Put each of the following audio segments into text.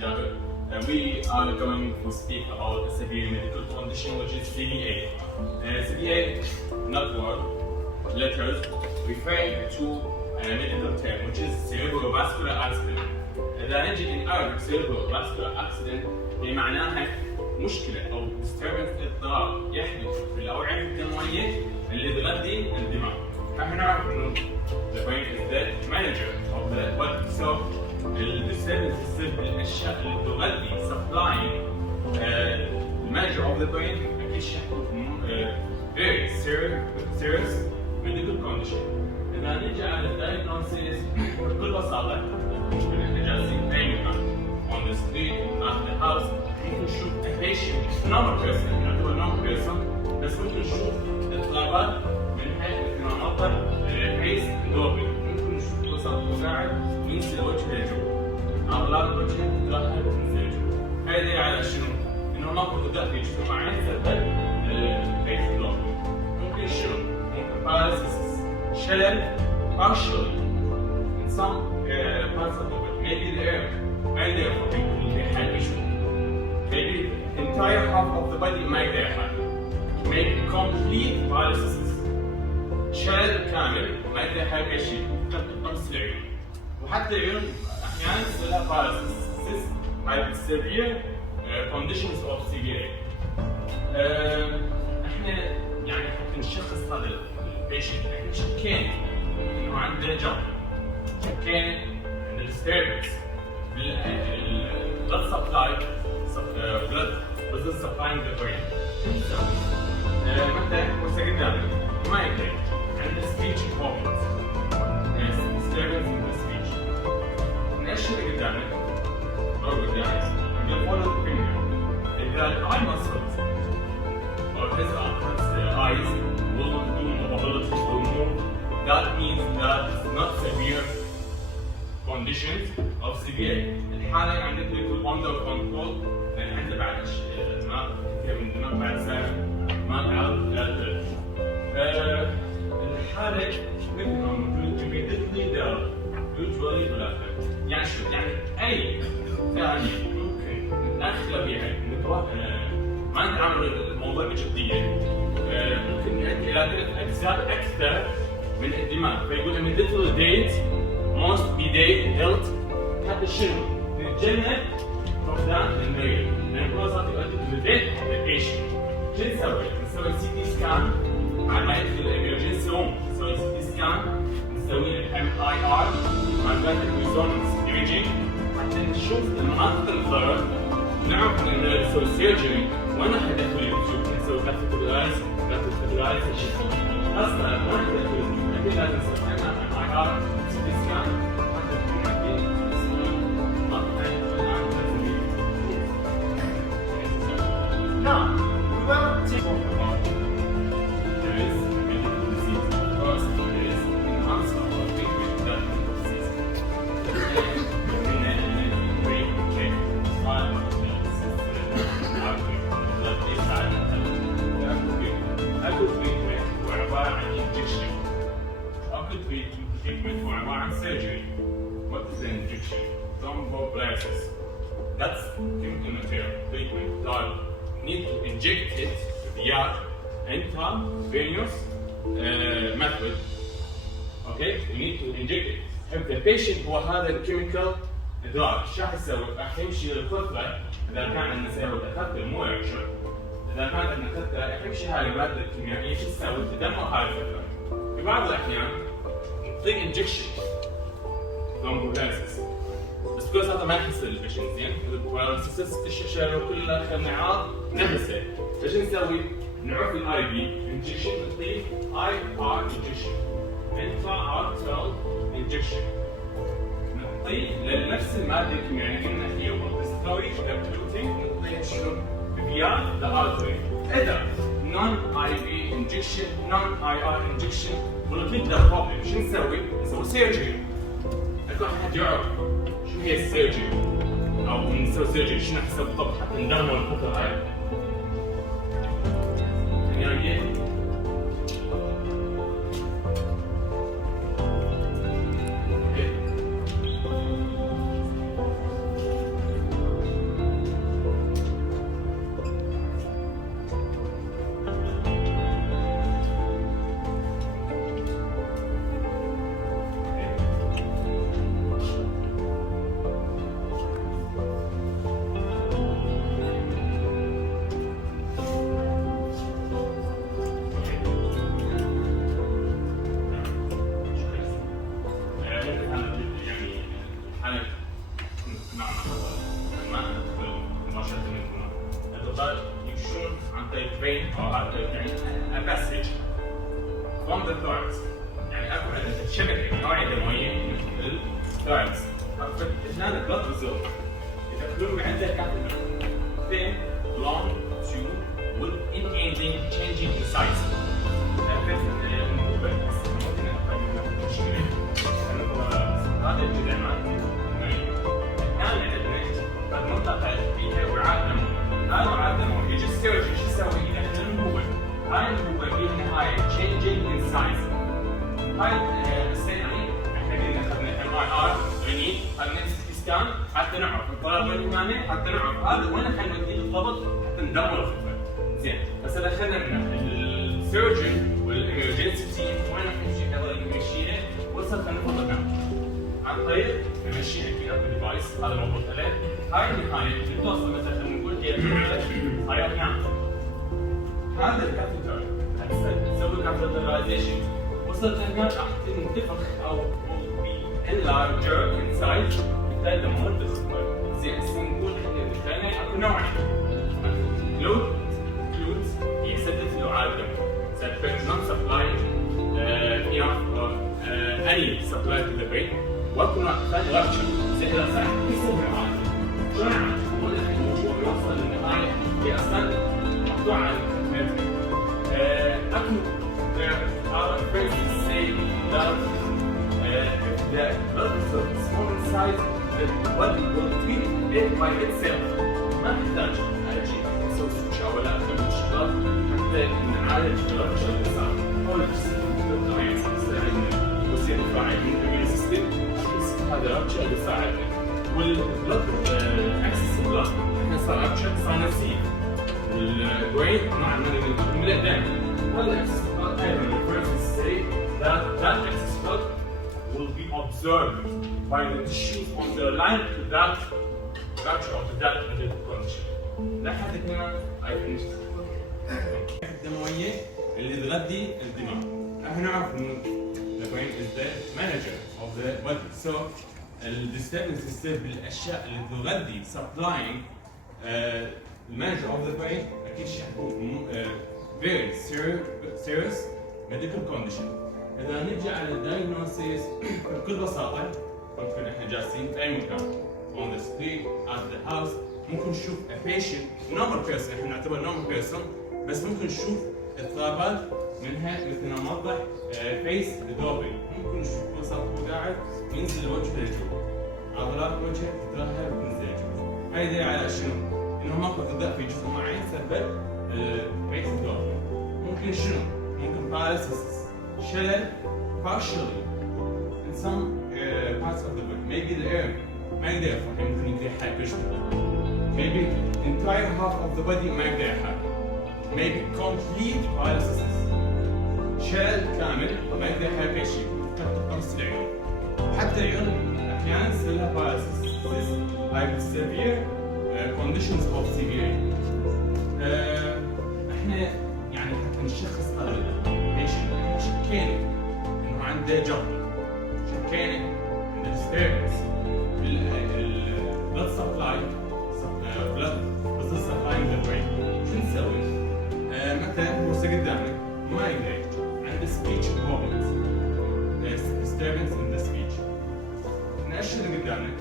Jabir. We are going to speak about a severe medical condition which is CVA. CVA, not word, letters, referring to a medical term which is cerebrovascular accident. إذا نجي in Arabic cerebrovascular accident هي معناها مشكلة أو disturbance اضطراب يحدث في الأوعية الدموية اللي تغذي الدماغ. فاحنا نعرف إنه the brain is the manager of the body. So الdisturbance تصير بالأشياء اللي تغذي supplying the manager of the brain أكيد شيء very serious medical condition. إذا نجي على diagnosis بكل بساطة ممكن إحنا جالسين أي مكان on the street at the house ممكن نشوف a patient normal person يعتبر normal person بس ممكن نشوف اضطرابات من حيث مثل ما نطر حيث دوبي ممكن نشوف بساطة قاعد ينزل وجهه لجوا أغلب وجهه تتراحل وتنزل لجوا هذا على شنو؟ إنه ماكو غذاء في جسمه معين سبب حيث دوبي ممكن شنو؟ ممكن paralysis شلل partially in some parts of the body maybe the air either ممكن يحل شو maybe entire half of the body ما يقدر يحل maybe complete paralysis شلل كامل ما يقدر يحل أي شيء تطمس العيون وحتى العيون أحيانا تصير لها paralysis هاي severe conditions of CVA. احنا يعني حتى نشخص هذا البيشنت احنا شكينا انه عنده جلط شكينا عنده disturbance blood supply blood wasn't supplying the brain. مثلا هسه قدامي ما يقدر عنده speech problems disturbance in the speech. نشر قدامي أو قدامي you follow the finger. إذا eye muscles or his eyes will not do mobility will move, that means that it's not severe conditions of CVA. الحالة عندك little under control لأن عندك بعد ما من دماغ بعد سنة ما تعرف لا الحالة مثل ما موجود immediately there usually related. يعني شو؟ يعني أي ثانية ممكن نتأخر بها ما نتعامل الموضوع بجدية ممكن يؤدي إلى 3 أجزاء أكثر من الدماغ فيقول immediately date must be dealt حتى شنو؟ نتجنب فقدان المريض لأن كل صار يؤدي إلى date حتى البيشنت شو نسوي؟ نسوي سي تي سكان على ما يدخل الإمرجنسي روم نسوي سي تي سكان نسوي MIR magnetic resonance imaging حتى نشوف المناطق المضرة نعرف إنه نسوي سيرجري وين راح يدخل اليوتيوب نسوي catheterization أصلاً ما راح يدخل اليوتيوب أكيد لازم نسوي MIR CT scan حتى تكون أكيد نسوي منطقة Now, we will talk about there is medical disease. First, there is enhancement of treatment that disease. Treatment هو عبارة عن surgery. What is the injection? Thrombolysis. That's chemical material treatment that need to inject it via intravenous method. Okay, you need to inject it. If the patient هو هذا الكيميكال drug شو راح يسوي؟ راح يمشي للخطة إذا كان عندنا سيارة خطة مو يعشر. إذا كانت عندنا خطة راح يمشي هاي المادة الكيميائية شو تسوي؟ تدمر هاي الخطة. في بعض الأحيان نعطيك انجكشن thrombolysis بس كل هذا ما يحس البيشنت زين الباراليسيس الشاشة كلها اخذنا عرض نفسه ايش نسوي؟ نعرف الاي بي انجكشن نعطيه اي ار انجكشن انترا ارترال انجكشن نعطيه لنفس الماده الكيميائيه قلنا هي ستوري بلوتين نعطيها شنو؟ فيا ذا ارتري اذا non IV injection non IR injection will treat the problem. شو نسوي؟ نسوي surgery. أكو أحد يعرف شو هي السيرجري أو نسوي surgery شنو نحسب بالضبط حتى ندمر الخطة هاي. يعني نعم ما ندخل مباشرة من هنا. الضغط يمشون عن طريق vein أو عن طريق يعني a passage from the thorax. يعني أكو عندنا شبكة نوعية دموية من الثوركس. هنا البلد بالزور يدخلون من عند الكابيلر thin long tube with unending changing in size. هذا الجذعان الآن عندنا المنطقة فيها وعاء دموي، هذا الوعاء الدموي يجي السيرجن شو يسوي؟ يدخل الانبوبة، هاي الانبوبة بالنهاية changing in size. هاي السيرجن احنا قلنا اخذنا MRI يعني اخذنا CT سكان حتى نعرف الطلب وين هنا حتى نعرف هذا وين خلينا نوديه بالضبط حتى ندمر الخطة. زين بس اذا اخذنا من السيرجن والامرجنسي تيم وين راح نمشيها؟ وصل خلينا نفضل عن طريق نمشيها كذا بالديفايس هذا مربوط عليه. هاي النهايه بتوصل مثلا خلينا نقول هي صاير نعم. هذا الكاثيتر تسوي كاثيترايزيشن وصلت هنا راح تنتفخ او enlarger in size بالتالي لما تدخل. زين هسه نقول احنا اكو نوعين كلود يسدد الوعاء الدموي. That not supplying enough or any supply to the brain. وأكو نوع ثاني rupture. زي إذا صار كسر الوعاء جماعة ويوصل للنهاية هي أصلاً مقطوعة عن الكتمات. أكو there are phrases say that if the blood is small in size, the body will treat it by itself. ما نحتاج شيء نسوي سويتش أو لا نسوي شغلات حتى نعالج الرupture اللي صار. أول شيء وسيلة دفاعية من الإيميون سيستم هذا رابتشر اللي ساعدنا. والبلد اكسس بلد احنا صار رابتشر صار نفسي. والبرين مع من الدم هذا الاكسس بلد ايضا الفيرست say that excess blood will be observed by the tissues on the line to that rupture or to that medical condition. لحد هنا I finished. الدموية اللي تغذي الدماغ. احنا نعرف انه the brain is the manager of the body. So الديستربنس تصير بالاشياء اللي تغذي supplying المانجر of the brain اكيد حيكون very serious medical condition. اذا نجي على الدايجنوسيس بكل بساطه ممكن احنا جالسين في اي مكان on the street at the house ممكن نشوف a patient normal person احنا نعتبر normal person بس ممكن نشوف اضطرابات منها مثل ما موضح فيس دوبي ممكن نشوف ببساطه هو قاعد ينزل الوجه لجوا عضلات وجهه تترهب وتنزل لجوا. هاي دليل على شنو؟ انه ماكو غذاء في جزء معين سبب فيس دوبي. ممكن شنو؟ ممكن paralysis شلل partially in some parts of the body. Maybe the air ما يقدر يرفع ممكن يقدر يحرك maybe entire half of the body ما يقدر يحرك. Maybe complete paralysis شلل كامل ما يقدر يحرك شيء تحت قرص العيون. حتى العيون احيانا يصير لها paralysis like severe conditions of severe. احنا يعني حتى نشخص هذا البيشنت احنا شكينا انه عنده جلطه شكينا عنده disturbance blood supply blood supply in the brain. شو نسوي؟ مثلا هو قدامك ما يقدر عنده speech problems disturbance in the speech. نأشر اللي قدامك.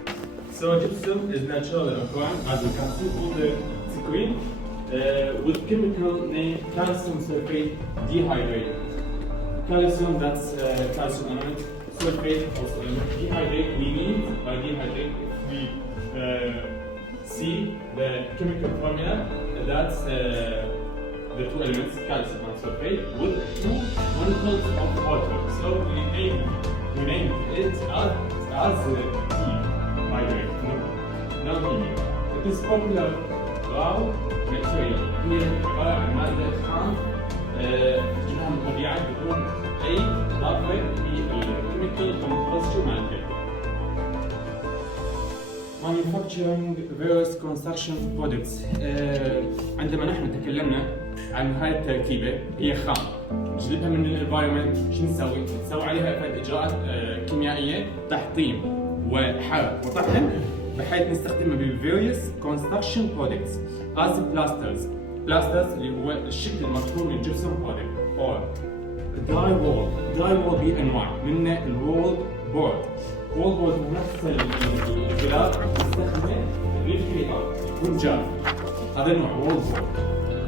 So gypsum is naturally occurring as you can see on the screen with chemical name calcium sulfate dehydrate. Calcium that's calcium element, sulfate also element. Dehydrate we mean by dehydrate we see the chemical formula that's the two elements calcium and sulfate with two molecules of water. So we name it as dehydrate. No meaning. It is popular raw material. هي عبارة عن مادة خام تجيبها من الطبيعة بدون أي إضافة في الكيميكال كومبوزيشن مالتها. Manufacturing various construction products. عندما نحن تكلمنا عن هاي التركيبة هي خام نجلبها من الانفايرمنت شو نسوي؟ نسوي عليها اجراءات كيميائية تحطيم وحرق وطحن بحيث نستخدمها بالفيريوس كونستراكشن برودكتس از بلاسترز. بلاسترز اللي هو الشكل المطلوب من الجبسون برودكت، اور دراي وول. دراي وول بانواع، منه الوول بورد. وول بورد هو نفس الغلاف نستخدمه للحيطان يكون جاف، هذا النوع وول بورد،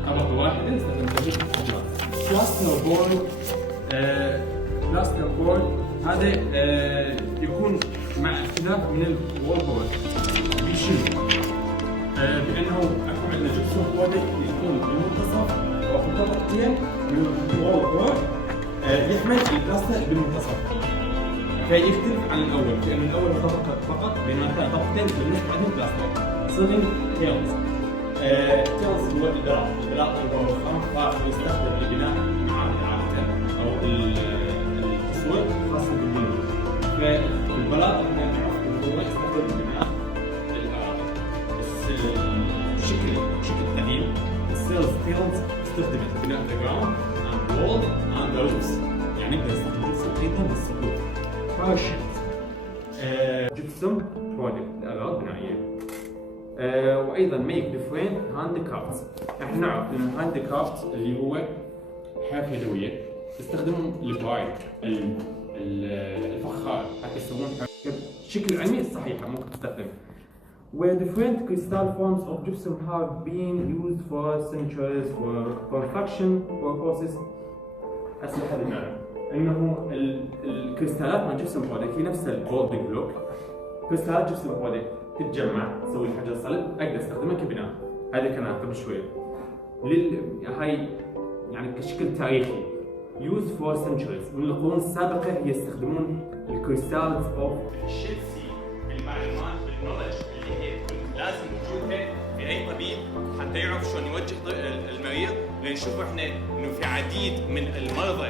طبقه واحده نستخدم تجربه الحجار. بلاستر بورد، بلاستر بورد هذا يكون مع اختلاف من الوول بورد بشنو؟ بانه اكو عندنا جبسون بورد يكون بالمنتصف او في طبقتين من الوول بورد يحمل البلاستر بالمنتصف، فيختلف عن الاول، لان الاول طبقه فقط بينما الثاني طبقتين بالنسبه عندهم بلاستر. سيلينج تيلز، تيلز هو البلاط هو خام يستخدم لبناء معابد عاده او التصوير خاصه بالبنود، فالبلاط احنا نعرف انه يستخدم لبناء المعابد، بس بشكل قديم السيلز تيلز استخدمت لبناء ذا جراوند اند وول اند ذا روفز، يعني نقدر نستخدم جبسون ايضا للسقوف. بارشنز، جبسون برودكت لأغراض بنائية، وايضا ميك ديفرنت هاند كرافتس. احنا نعرف ان الهاند كرافت اللي هو حرف يدويه يستخدمون البرايد الفخار حتى يسوون بشكل علمي الصحيحه ممكن تستخدم. Where different crystal forms of gypsum have been used for centuries for construction purposes. هسه هذا نعرف انه الكريستالات مال جبسون برودكت هي نفس البولدنج بلوك. كريستالات جبسون برودكت تتجمع تسوي حجر صلب اقدر استخدمها كبناء. هذا كان قبل شوي هاي يعني كشكل تاريخي used for centuries. من القرون السابقه هي يستخدمون الكريستالز اوف الشيلسي بالمعلومات بالنولج اللي هي لازم وجودها في اي طبيب حتى يعرف شلون يوجه المريض، لان نشوف احنا انه في عديد من المرضى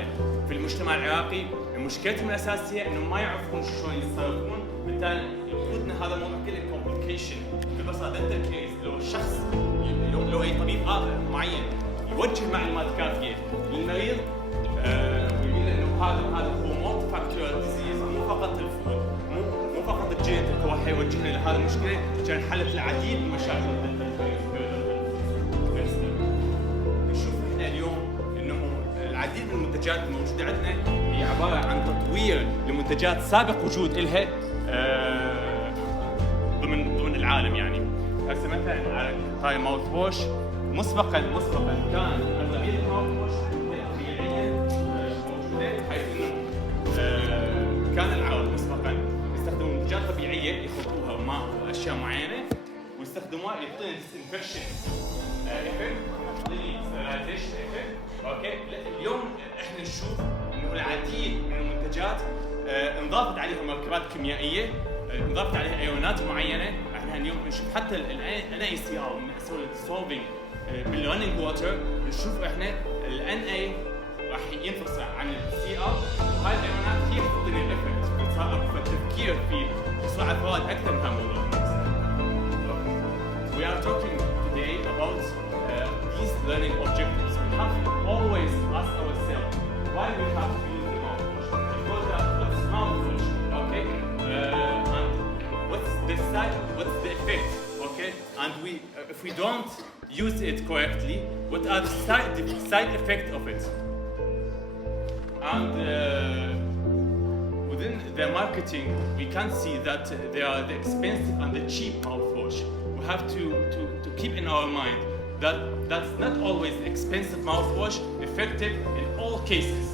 في المجتمع العراقي مشكلتهم الاساسيه انهم ما يعرفون شلون يتصرفون، بالتالي يقودنا هذا الموضوع كله كومبليكيشن. ببساطه دنتال كيس لو الشخص لو اي طبيب معين يوجه معلومات كافيه للمريض ويقول له انه هذا هو مالتي فاكتورال ديزيز، مو فقط الفود، مو فقط الجينيتك، هو حيوجهنا لهذه المشكله عشان حلت العديد من مشاكل الدنتال كيس. نشوف احنا اليوم انه العديد من المنتجات الموجوده عندنا هي عباره عن تطوير لمنتجات سابق وجود لها ضمن العالم. يعني هسه مثلا على هاي ماوث ووش مسبقا كان اغلبيه الماوث ووش طبيعيه موجوده، حيث انه كان العرب مسبقا يستخدمون منتجات طبيعيه يخلطوها ماء واشياء معينه ويستخدموها يعطينا ديسانفكشن افكت، يعطيني ستيرلايزيشن افكت. اوكي، اليوم احنا نشوف انه العديد من المنتجات انضافت عليها مركبات كيميائيه، انضافت عليها ايونات معينه. احنا اليوم نشوف حتى الان اي سي ار من اسوي الديسولفينج بالرننج ووتر، نشوف احنا الان اي راح ينفصل عن السي ار، وهاي الايونات هي تعطينا الافكت، بتصير التفكير في سرعه فوائد اكثر من هذا الموضوع. We are talking today about these learning objectives. We have to always ask ourselves why we have to use the mouthwash. Because what's mouthwash, okay? And what's the effect, okay? And if we don't use it correctly, what are the side effects of it? And within the marketing, we can see that they are the expensive and the cheap mouthwash. We have to keep in our mind that that's not always expensive mouthwash effective in all cases.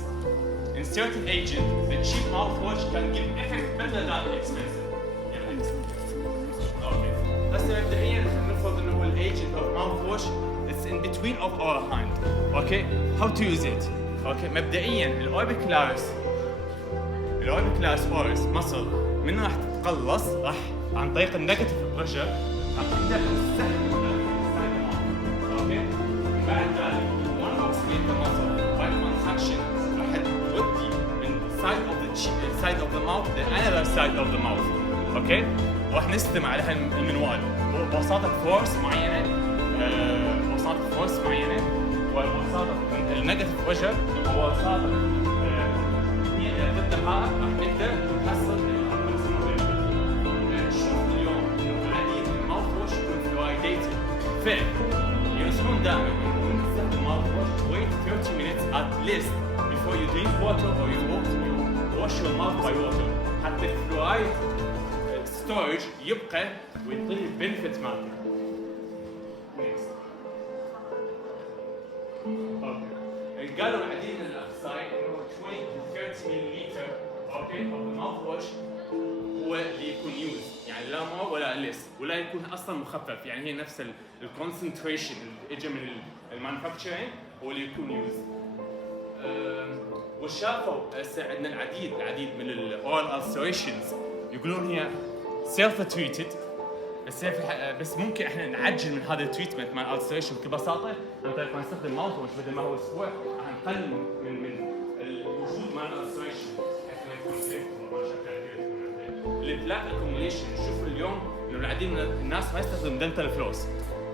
In certain agents, the cheap mouthwash can give effect better than the expensive. Okay. هسه مبدئيا نفرض انه هو الايجنت of mouthwash it's in between of our hand. Okay. How to use it? Okay. مبدئيا الاوربيكولاريس اورس مصل من راح تتقلص راح عن طريق النيجاتيف بريشر راح تبدا السحب. اوكي، بعد ذلك one oxygenate the muscle by contraction راح تودي من side of the mouth the another side of the mouth. اوكي، راح نستلم عليها المنوال بوساطه فورس معينه وبوساطه النيجاتيف بريشر وبوساطه هي الدقائق راح نقدر نحصل الماكسيموم. شوف اليوم انه فعل ينصحون دائما انكم تستخدموا ماوث واش wait 30 minutes at least before you drink water or you wash your mouth by water حتى الفلورايد ستورج يبقى ويعطي البنفيت مالته. Next. Okay. قالوا العديد من الاخصائيين انه 20 to 30 مللتر اوكي of the mouthwash هو اللي يكون يوز، يعني لا مور ولا ليس، ولا يكون اصلا مخفف، يعني هي نفس الكونسنتريشن اللي اجى من المانيفاكتشرينج هو اللي يكون يوز. وشافوا هسه عندنا العديد من الاورال ulcerations يقولون هي سيلف تريتد، بس ممكن احنا نعجل من هذا التريتمنت مع الالسريشن ببساطه عن طريق ما نستخدم ماوث واش بدل ما هو اسبوع راح نقلل من الوجود مال الالسريشن حيث ما يكون سيف البلاك اكوميليشن. نشوف اليوم انه العديد من الناس ما يستخدمون دنتال فلوس،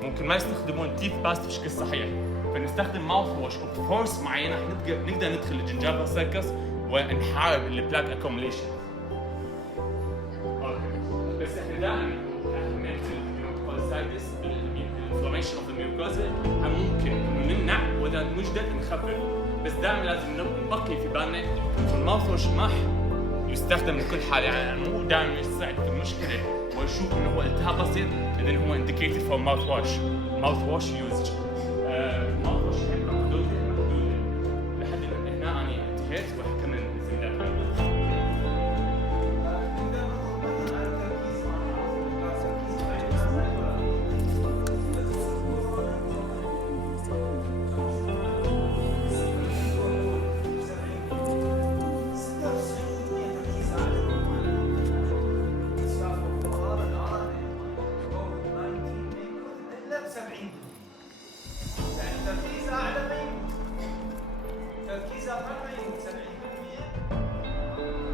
ممكن ما يستخدمون تيث باست بشكل صحيح، فنستخدم ماوث واش وبفورس معينه نقدر ندخل الجنجافا سيركس ونحارب البلاك اكوميليشن. اوكي بس احنا دائما الانفلاميشن اوف الميوكوزا ممكن انه نمنع واذا وجدت نخفف، بس دائما لازم نبقي في بالنا انه الماوث واش ما يستخدم لكل حاله، يعني مو دائما يساعد في المشكله ويشوف انه هو التهاب بسيط اذا هو indicated for mouth wash usage. mouth wash محدوده لحد هنا انا انتهيت وحكمنا زميلاتنا.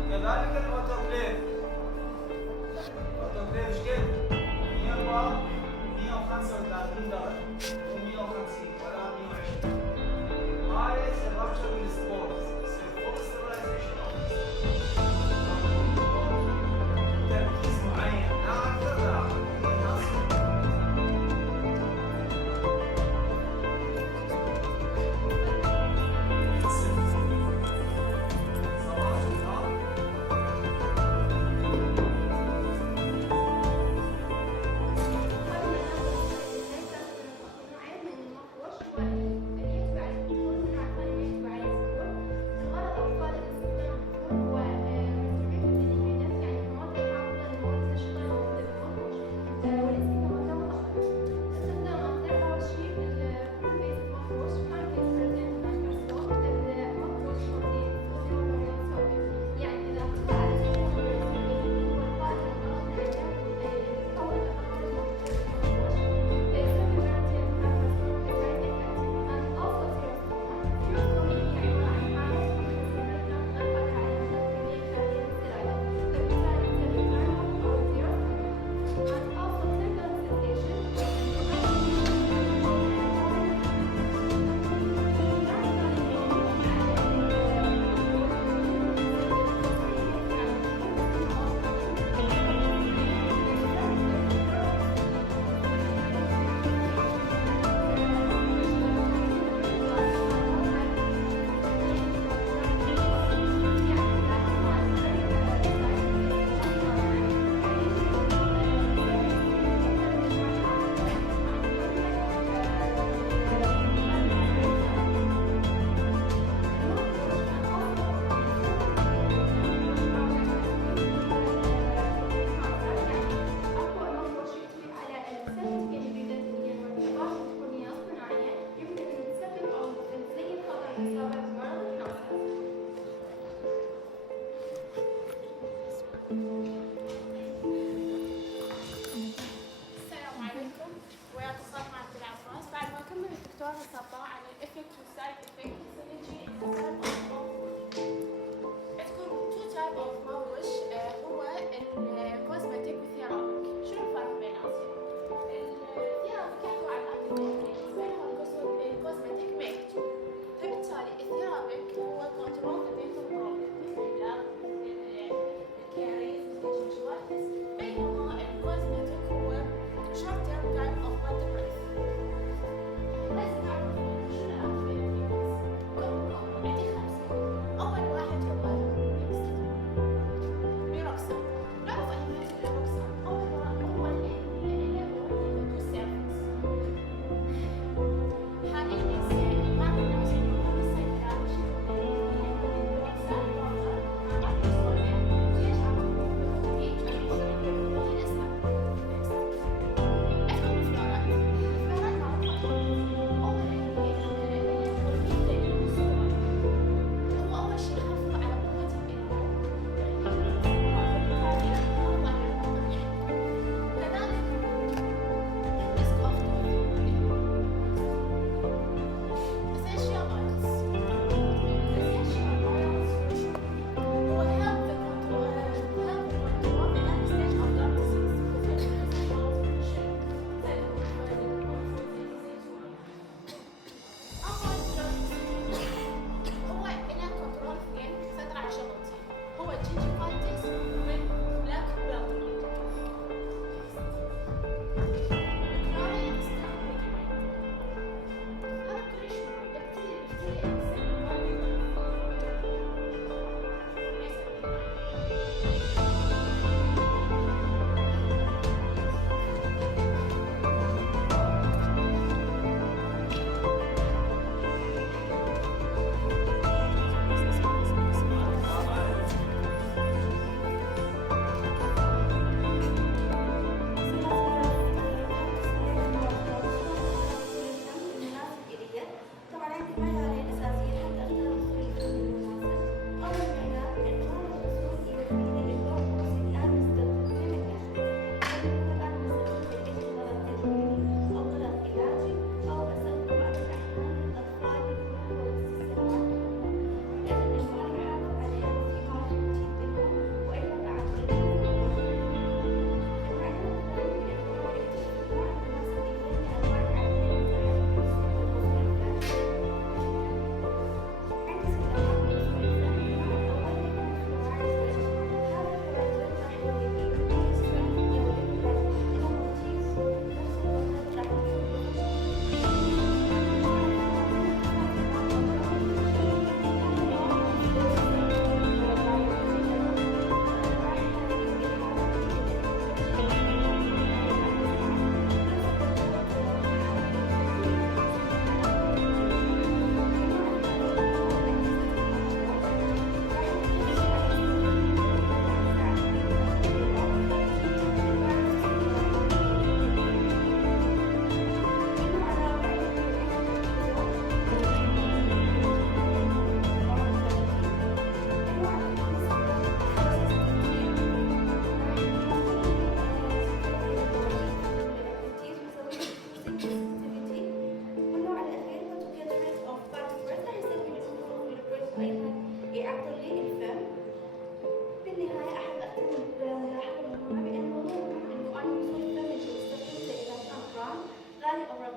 كذلك الاوتوكليف ايش قد؟ 135 درجة مو 150 ولا 120. هاي الرابشر بالسبورز يصير فوق ستيبلايزيشن تركيز معين لا اكثر لا اقل. بينما الكوزمتيك هو short term type of blood pressure.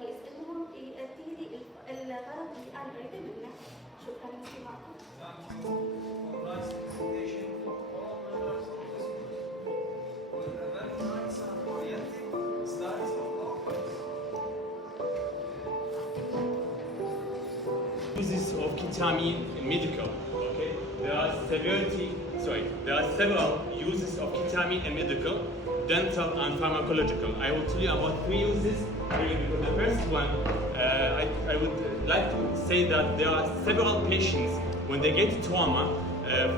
كويس المهم تيجي الغرض اللي انا اريده منه. شكرا لاستماعكم. Thank you for nice presentation for all members of this group. With a very nice and oriented studies of our course. Uses of ketamine in medical. Okay, there are several uses of ketamine in medical, dental, and pharmacological. I will tell you about 3 uses. The first one, I would like to say that there are several patients when they get trauma.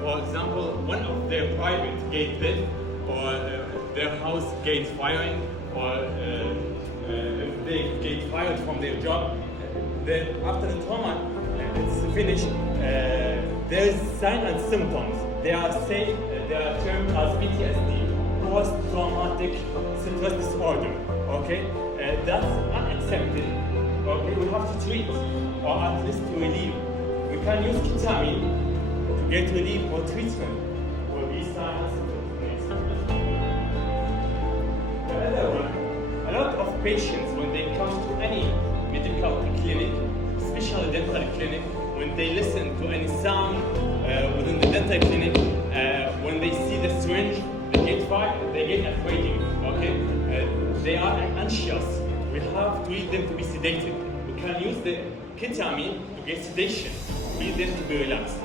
For example, one of their private get dead, or their house gets firing, or if they get fired from their job. Then after the trauma it's finished, there is signs and symptoms. They are termed as PTSD, post-traumatic stress disorder. Okay, that's unaccepted. Okay, we have to treat, or at least to relieve. We can use ketamine to get relief or treatment for these signs and symptoms. The other one, a lot of patients when they come to any medical clinic, especially dental clinic, when they listen to any sound within the dental clinic, when they see the syringe, they get afraid. Okay, they are anxious. We have to need them to be sedated. We can use the ketamine to get sedation, need them to be relaxed.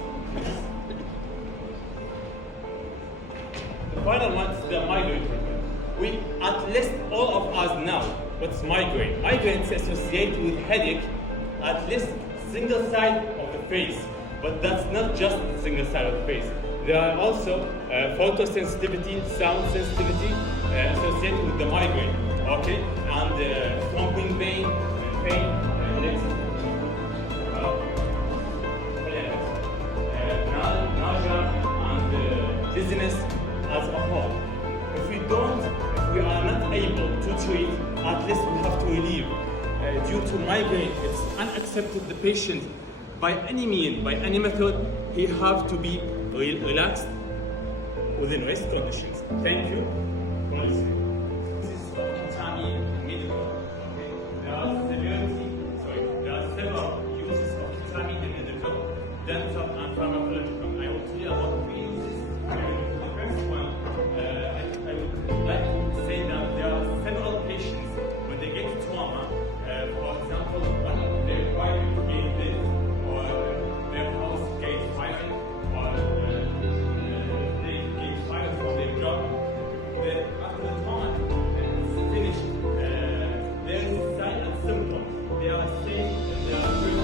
The final one is the migraine treatment. We at least all of us know what's migraine. Migraine is associated with headache, at least single side of the face, but that's not just single side of the face. There are also photosensitivity, sound sensitivity associated with the migraine. Okay, and thumping pain, nausea, and dizziness as a whole. If we are not able to treat, at least we have to relieve. Due to migraine, it's unacceptable the patient by any means, by any method, he have to be relaxed within rest conditions. Thank you for listening. This is ketamine medical. Okay. There are several uses of ketamine in medical, dental, and pharmacological. I will tell you about 3 uses. The first one, I would like to say that there are several patients when they get trauma. For example, one of their private gate dead, or their house gate fired, or they get fired from their job. Then after the trauma is finished, there is signs and symptoms. They are saying that they are going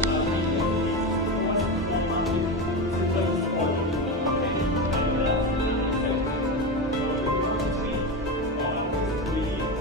to post-traumatic stress disorder. Okay, and that's unacceptable. So we want to treat, or at least relieve,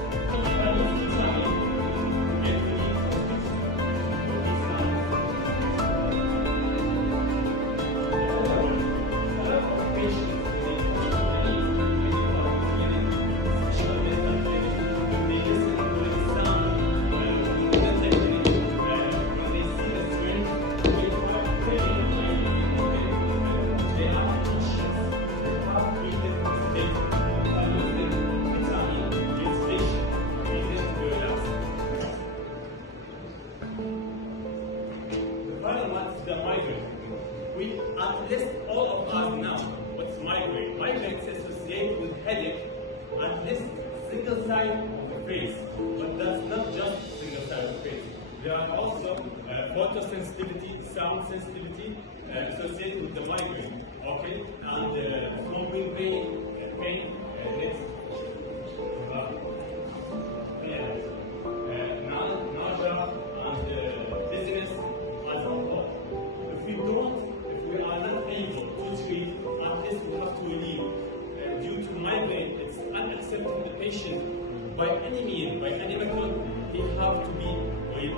the migraine. We at least all of us know what's migraine. Migraine is associated with headache, at least single side of the face, but that's not just single side of the face. There are also photosensitivity, sound sensitivity associated with the migraine. Okay, and thumping pain, next. Nausea and dizziness as a whole. If we are not able to treat, at least we have to relieve. Due to migraine, it's unacceptable the patient by any means, by any method, he have to be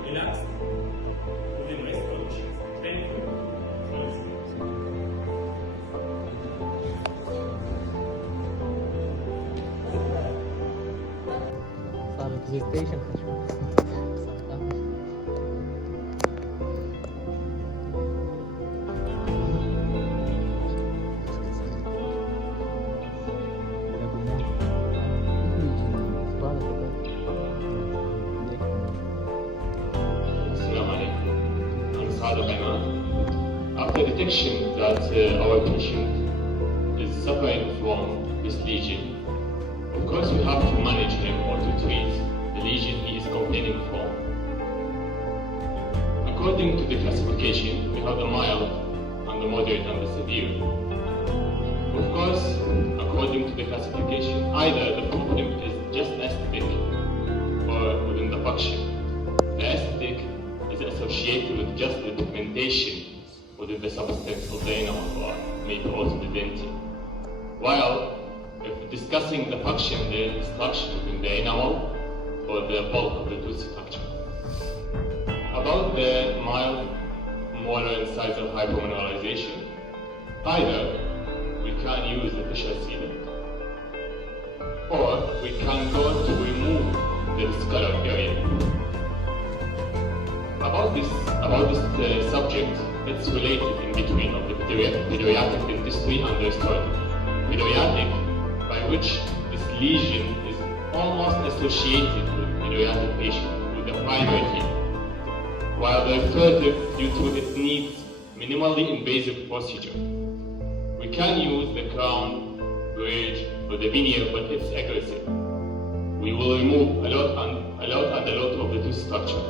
relaxed within rest conditions. Thank you for listening. صار برزنتيشن Saad Al-Iman. After detection that our patient is suffering from this lesion, of course we have to manage him or to treat the lesion he is complaining from. According to the classification, we have the mild and the moderate and the severe. Of course, according to the classification, either the problem is just aesthetic or within the function. The aesthetic is associated with just the pigmentation within the substance of the enamel or maybe also the dentin. While if discussing the function, there is destruction within the enamel or the bulk of the tooth structure. About the mild molar incisor hypomineralization, either we can use a facial sealant or we can go to remove the discolored area. About this subject, it's related in between of the pediatric dentistry and the restorative. Pediatric, by which this lesion is almost associated with pediatric patient with the primary teeth, while the restorative, due to its needs minimally invasive procedure. We can use the crown, bridge, or the veneer, but it's aggressive. We will remove a lot of the tooth structure.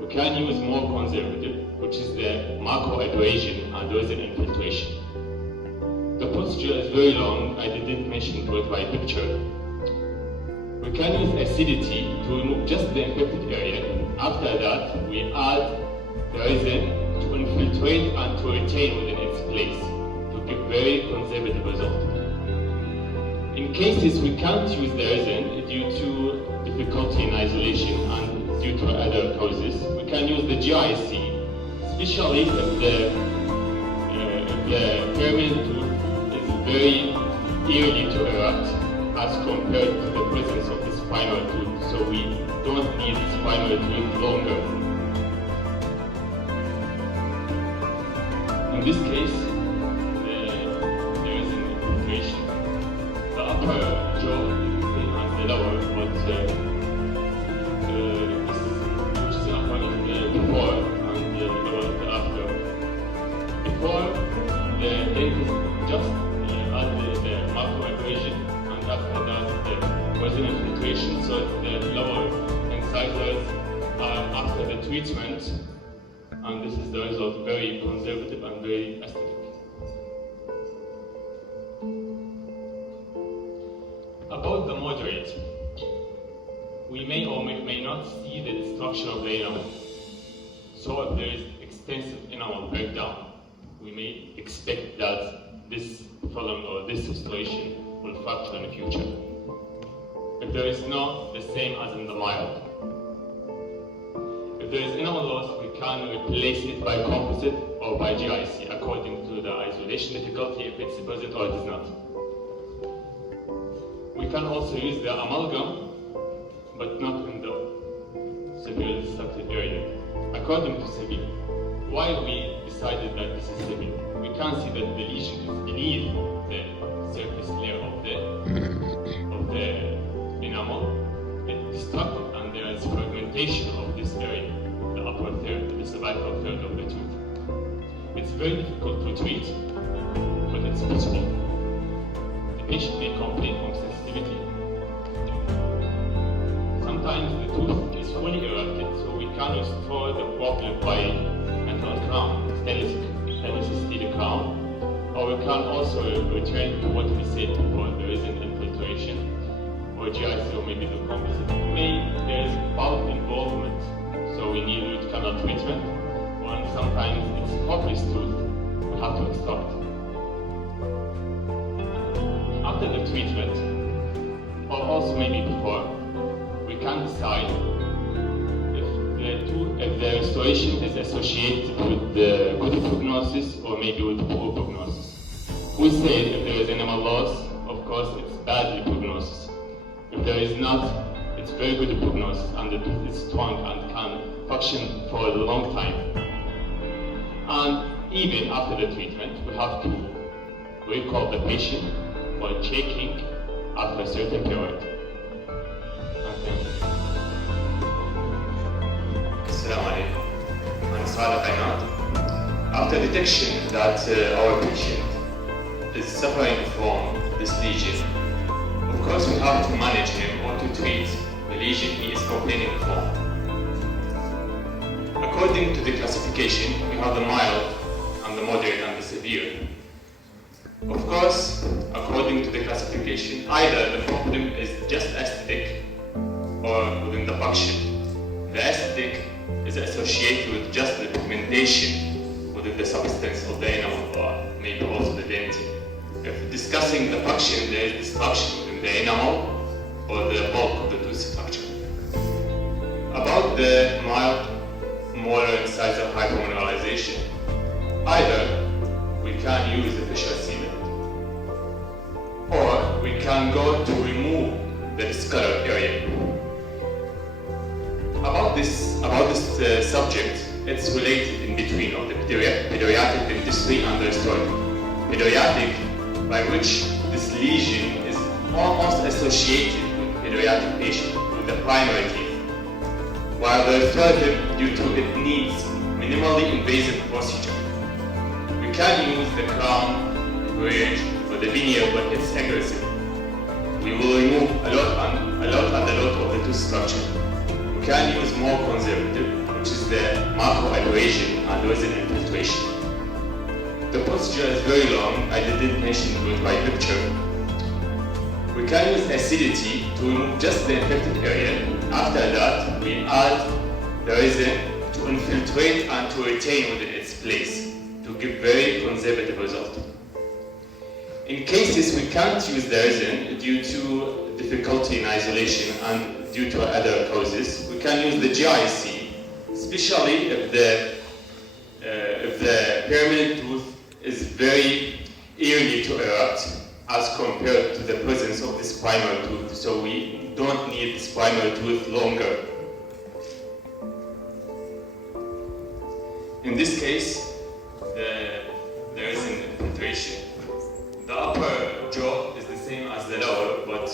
We can use more conservative, which is the macro abrasion and resin infiltration. The procedure is very long. I didn't mention it by picture. We can use acidity to remove just the infected area. After that, we add the resin to infiltrate and to retain within its place to give very conservative result. In cases we can't use the resin due to difficulty in isolation and due to other causes, we can use the GIC, especially if the permanent tooth is very early to erupt as compared to the presence of this primary tooth, so we don't need this primary tooth longer. In this case, there is an infiltration. The upper jaw is the same as the lower, but which is the upper before and the lower the after. Before, the dentist just add the macro abrasion, and after that the resin infiltration, so the lower incisors are after the treatment, and this is the result, very conservative and very aesthetic. About the moderate, we may or may not see the destruction of the enamel. So if there is extensive enamel breakdown, we may expect that this problem or this restoration will fracture in the future. If there is no, the same as in the mild. If there is enamel loss, we can replace it by composite or by GIC according to the isolation difficulty, if it's present or it is not. We can also use the amalgam, but not in the severe destructive area. According to severe, why we decided that this is severe? We can see that the lesion is beneath the surface layer of the enamel. It's destructive and there is fragmentation of this area, the upper third, the cervical third of the tooth. It's very difficult to treat, but it's possible. The patient may complain from sensitivity. Sometimes the tooth is fully erupted, so we can restore the problem by metal crown, stainless steel crown, or we can also return to what we said before, the resin infiltration, or GIC, or maybe the composite. There is bulk involvement, so we need root canal treatment, and sometimes it's hopeless tooth, we have to extract. After the treatment, or also maybe before, we can decide if the restoration is associated with the good prognosis or maybe with poor prognosis. We say if there is enamel loss, of course it's bad prognosis. If there is not, it's very good prognosis and the tooth is strong and can function for a long time. And even after the treatment, we have to recall the patient while checking after a certain period. السلام عليكم. أنا صالح عماد after detection that our patient is suffering from this lesion, of course we have to manage him or to treat the lesion he is complaining from. According to the classification, we have the mild and the moderate and the severe. Of course, according to the classification, either the problem is just aesthetic or within the function. The aesthetic is associated with just the pigmentation within the substance of the enamel or maybe also the dentin. If discussing the function, there is destruction within the enamel or the bulk of the tooth structure. About the mild molar incisor hypomineralization, either we can use the facial sealant or we can go to remove the discolored area. About this subject, it's related in between of the pediatric dentistry and the restorative. Pediatric, by which this lesion is almost associated with pediatric patient with the primary teeth, while the restorative, due to it needs minimally invasive procedure. We can use the crown, bridge, or the veneer when it's aggressive. We will remove a lot of the tooth structure. We can use more conservative, which is the macro abrasion and resin infiltration. The procedure is very long, I didn't mention it with my picture. We can use acidity to remove just the infected area. After that, we add the resin to infiltrate and to retain within its place to give very conservative result. In cases we can't use the resin due to difficulty in isolation and due to other causes, we can use the GIC, especially if the pyramidal tooth is very early to erupt as compared to the presence of this primary tooth, so we don't need this primary tooth longer. In this case, there is an infiltration. The upper jaw is the same as the lower, but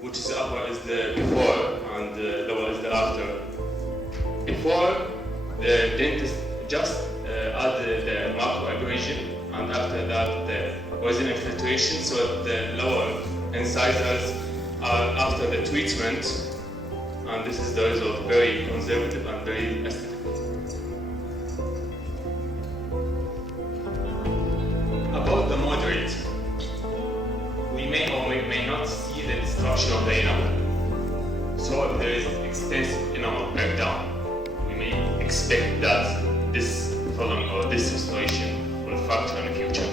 which is the upper is the before and the lower is the after. Before, the dentist just added the macro abrasion, and after that the resin infiltration, so the lower incisors are after the treatment, and this is the result, very conservative and very aesthetic. About the moderate, we may or may not see the destruction of the enamel. So if there is extensive enamel breakdown, we may expect that this following or this restoration will fracture in the future.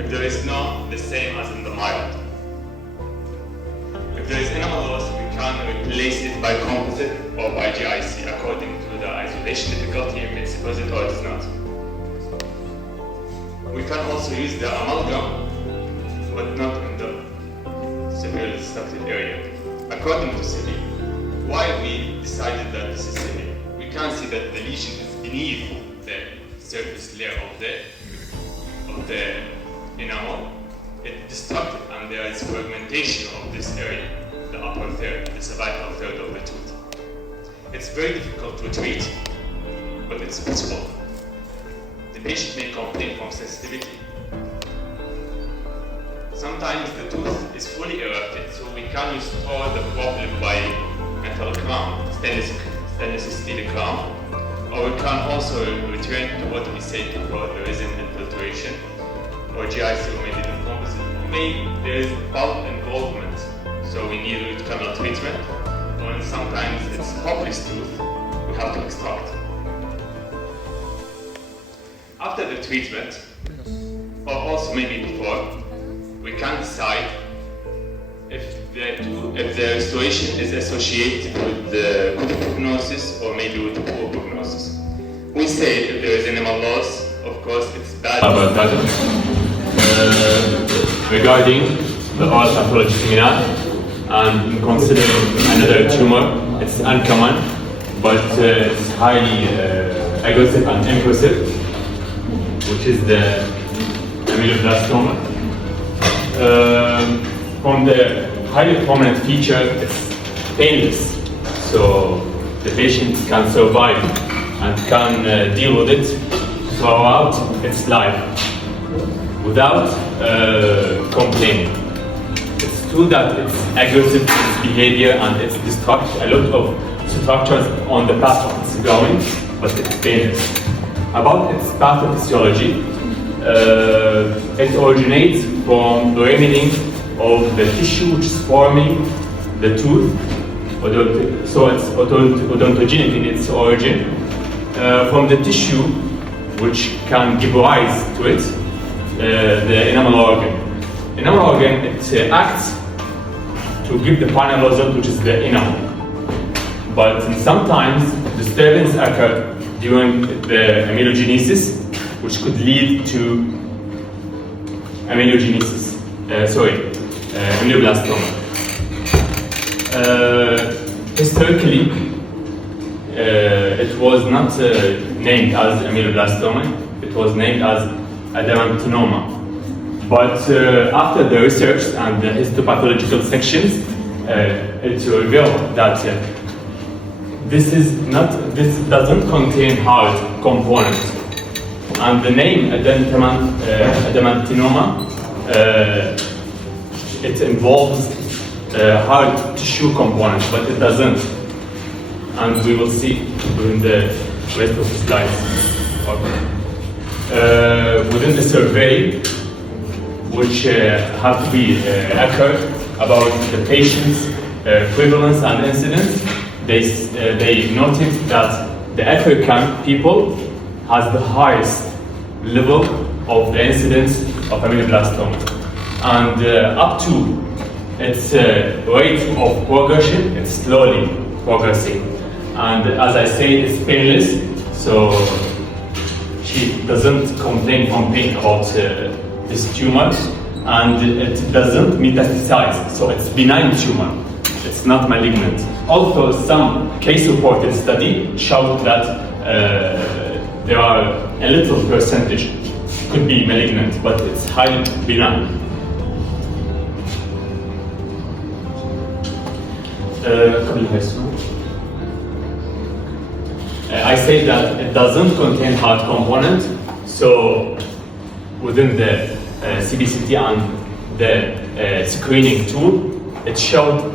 If there is not, the same as in the mild. If there is enamel loss, we can replace it by composite or by GIC according to the isolation difficulty, if it's present or it's not. We can also use the amalgam, but not in the severely obstructed area. According to Celine, why we decided that this is severe? We can see that the lesion is beneath the surface layer of the enamel. It destructed, and there is fragmentation of this area, the upper third, the cervical third of the tooth. It's very difficult to treat, but it's possible. The patient may complain from sensitivity. Sometimes the tooth is fully erupted, so we can restore the problem by metal crown, stainless steel crown, or we can also return to what we said before, the resin infiltration, or GIC, or maybe the composite. Maybe there is bulk involvement, so we need root canal treatment, or sometimes it's hopeless tooth, we have to extract. After the treatment, or also maybe before, we can decide if the restoration is associated with the good prognosis or maybe with poor prognosis. We say if there is enamel loss, of course it's bad. About that, regarding the oral pathology seminar, and considering another tumor, it's uncommon, but it's highly aggressive and impressive, which is the amyloblastoma. From the highly prominent feature, it's painless, so the patient can survive and can deal with it throughout its life without complaining. It's true that it's aggressive in its behavior and it's destruct a lot of structures on the path of its growing, but it's painless. About its pathophysiology, it originates from the remaining of the tissue which is forming the tooth, so it's odontogenic in its origin, from the tissue which can give rise to it, the enamel organ. Enamel organ, it acts to give the final result, which is the enamel. But sometimes disturbance occur during the amelogenesis, which could lead to ameloblastoma. Historically, it was not named as ameloblastoma, it was named as adamantinoma. But after the research and the histopathological sections, it revealed that this doesn't contain hard components. And the name adamantinoma, it involves hard tissue components, but it doesn't. And we will see during the rest of the slides. Within the survey, which have to be occurred about the patient's prevalence and incidence, they noticed that the African people has the highest level of the incidence of ameloblastoma. And up to its rate of progression, it's slowly progressing. And as I say, it's painless, so she doesn't complain from pain about this tumor, and it doesn't metastasize, so it's benign tumor. It's not malignant. Also, some case-reported study showed that there are a little percentage could be malignant, but it's highly benign. I say that it doesn't contain hard component, so within the CBCT and the screening tool, it showed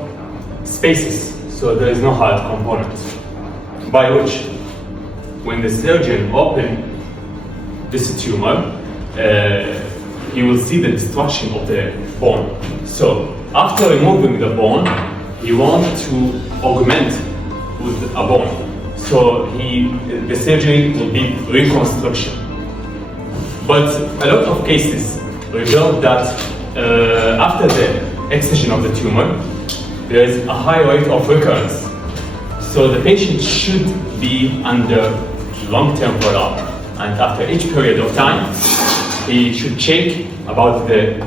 spaces, so there is no hard component. By which, when the surgeon opened this tumor, he will see the destruction of the bone. So after removing the bone, he wants to augment with a bone. So the surgery will be reconstruction. But a lot of cases revealed that after the excision of the tumor, there is a high rate of recurrence. So the patient should be under long-term follow-up. And after each period of time, he should check about the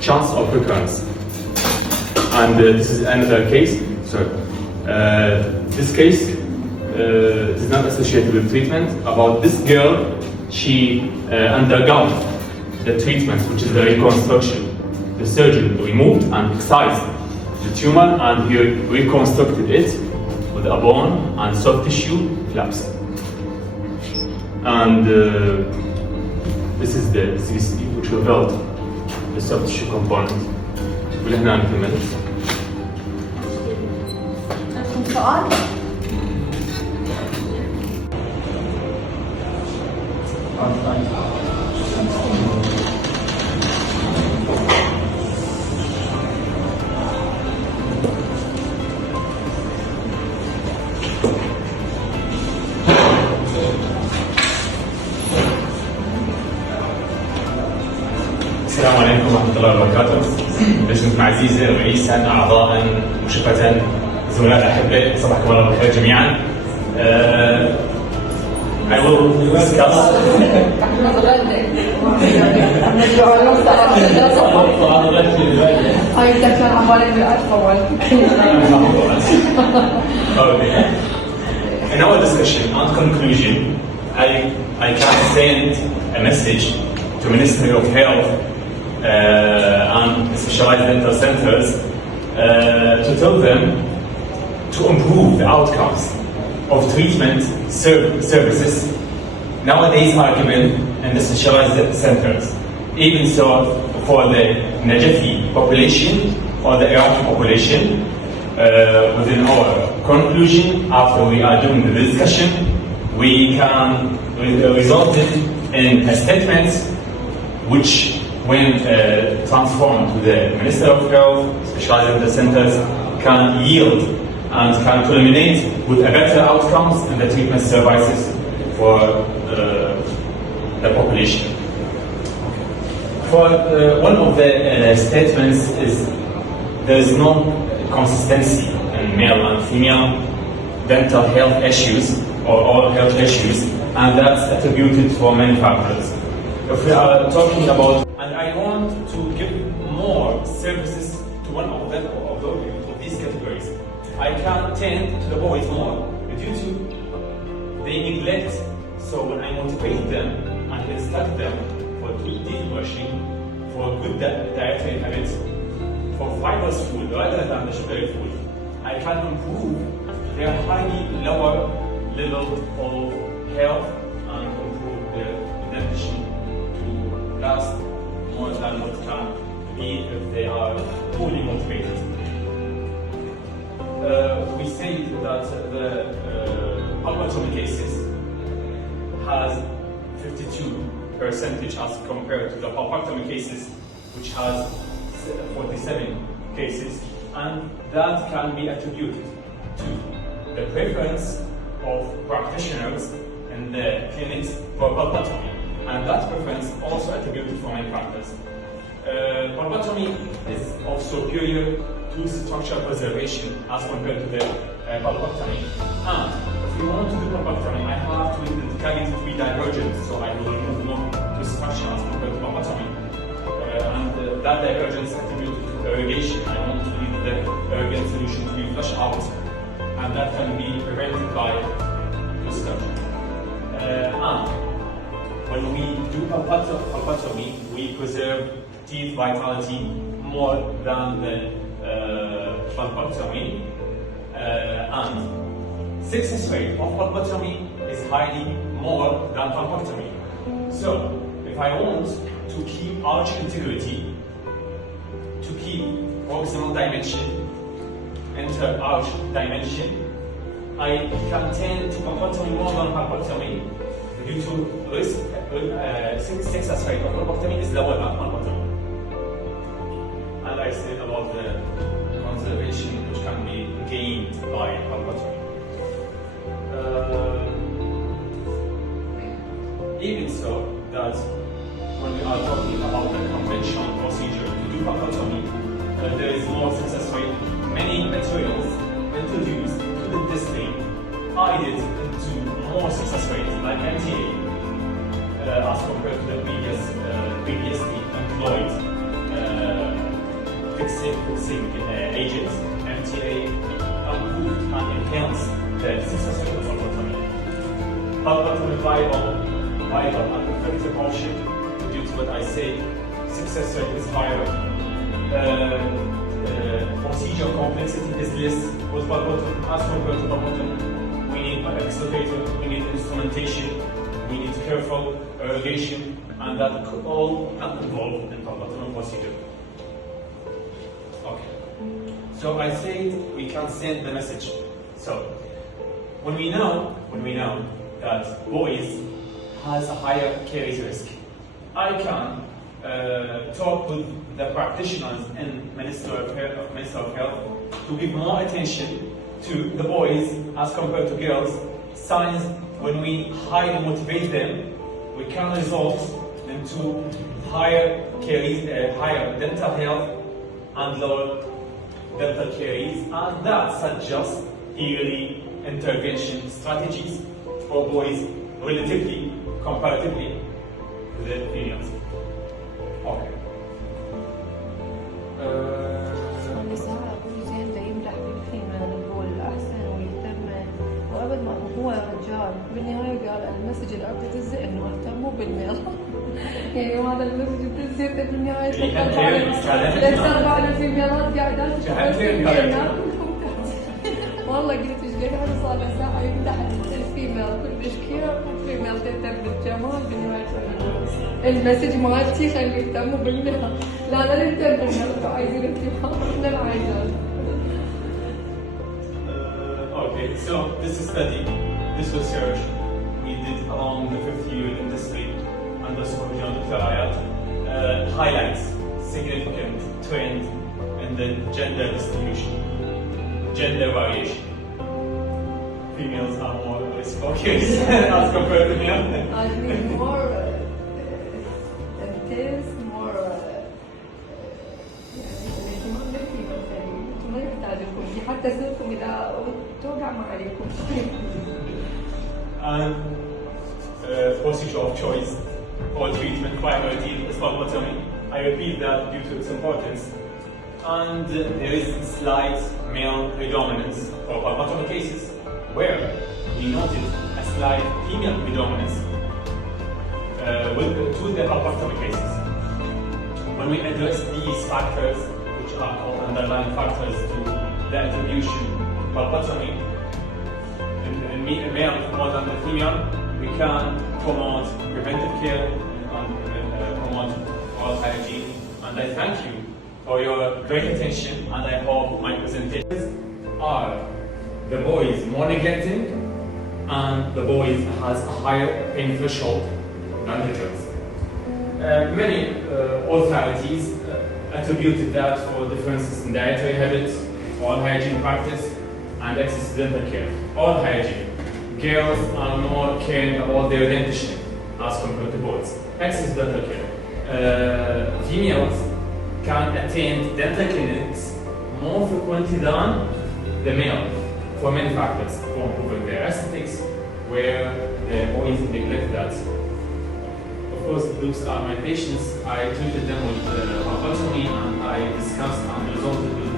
chance of recurrence. And this is another case. Sorry. This case is not associated with treatment. About this girl, she undergone the treatment, which is the reconstruction. The surgeon removed and excised the tumor, and he reconstructed it with a bone and soft tissue flaps. And this is the CBCT, which revealed the soft tissue component. ولهنا نكمل. عندكم سؤال؟ السلام عليكم ورحمة الله وبركاته. باسمكم عزيزة رئيسا أعضاء مشرفة زملاء أحباء صباحكم الله بالخير جميعا. I will discuss. Okay. In our discussion and conclusion, I can send a message to Ministry of Health and specialized dental centers to tell them to improve the outcomes of treatment services nowadays are given in the specialized centers. Even so, for the Najafi population or the Iraqi population, within our conclusion, after we are doing the discussion, we can result in a statement which, when transformed to the Minister of Health, specialized centers, can yield and can culminate with a better outcomes in the treatment services for the population. For one of the statements is there is no consistency in male and female dental health issues or oral health issues, and that's attributed for many factors. If we are talking about, and I want to give more services to one of them, of these categories, I can tend to the boys more due to they neglect. So when I motivate them and instruct them for teeth brushing, for good dietary habits, for fibrous food rather than the sugary food, I can improve their highly lower level of health and improve their dentition to last more than what can be if they are fully motivated. We say that the pulpotomy cases has 52% as compared to the pulpectomy cases, which has 47 cases, and that can be attributed to the preference of practitioners in the clinics for pulpotomy, and that preference also attributed for many factors. Pulpotomy is of superior tooth structure preservation as compared to the pulpectomy, and if you want to do pulpectomy, I have to indicate it to be divergent, so I will remove more tooth structure as compared to pulpectomy. And that divergence attributed to irrigation. I want to leave the irrigant solution to be flushed out, and that can be prevented by tooth structure. And when we do pulpotomy, we preserve teeth vitality more than the pulpotomy, and success rate of pulpotomy is highly more than pulpotomy. So, if I want to keep arch integrity, to keep proximal dimension, inter-arch dimension, I can tend to pulpotomy more than pulpotomy due to risk. Success rate of pulpotomy is lower than pulpotomy. And I said about the conservation which can be gained by pulpotomy. Even so, that when we are talking about the conventional procedure to do pulpotomy, there is more success rate. Many materials introduced to the dentistry added into more success rate, like MTA, as compared to the previously employed fixing agents. MTA improved and enhanced the success rate of pulpotomy. Pulpotomy viable and effective option due to what I say, success rate is higher. Procedure complexity is less with pulpotomy as compared to pulpotomy. We need an excavator, we need instrumentation, we need careful irrigation, and that could all not involved in pulpotomy procedure. Okay. So I say we can send the message. So when we know that boys has a higher caries risk, I can talk with the practitioners in Minister of Health to give more attention to the boys as compared to girls. Signs, when we highly motivate them, we can result into higher caries, higher dental health and lower dental caries, and that suggests yearly intervention strategies for boys relatively, comparatively to the females. Okay. النساء كل زين دا يمدح بالفيميل يقول أحسن ويهتم، وأبد ما هو رجال بالنهاية قال المسج اللي أبغى تزق إنه اهتموا بالميل. يعني هذا المسج بتزق بالنهاية تذكرت على الفيميلات قاعدات والله قلت جيت على صار له ساعة يمدح الفيميل كلش كير، الفيميل تهتم بالجمال بالنهاية المسج مالتي خلي يهتموا بالميل، لا نهتم بالميل عايزين اهتمام احنا العايزات. Okay, so this study, this research we did along the 5th year industry under supervision of Dr. Ayat highlights significant trends in the gender distribution, gender variation. Females are more risk focused as compared to males. I need more intense, more يعني الاهتمام بالفيميل خلي انتم ما يحتاجوكم شيء، حتى سنكم اذا توقع ما عليكم شيء. And procedure of choice for treatment priority is phlebotomy. I repeat that due to its importance. And there is slight male predominance for phlebotomy cases, where we noted a slight female predominance to the phlebotomy cases. When we address these factors, which are called underlying factors to the attribution of phlebotomy, in male more than the female, we can promote preventive care and promote oral hygiene. And I thank you for your great attention, and I hope my presentations are the boys more neglecting and the boys has a higher pain threshold than the girls. Many authorities attributed that for differences in dietary habits, oral hygiene practice, and access to dental care. Oral hygiene. Girls are more caring about their dentistry as compared to boys. Access to dental care. Females can attend dental clinics more frequently than the male for many factors, for improving their aesthetics, where the boys neglect that. Of course, those are my patients. I treated them with phlebotomy, and I discussed and resulted with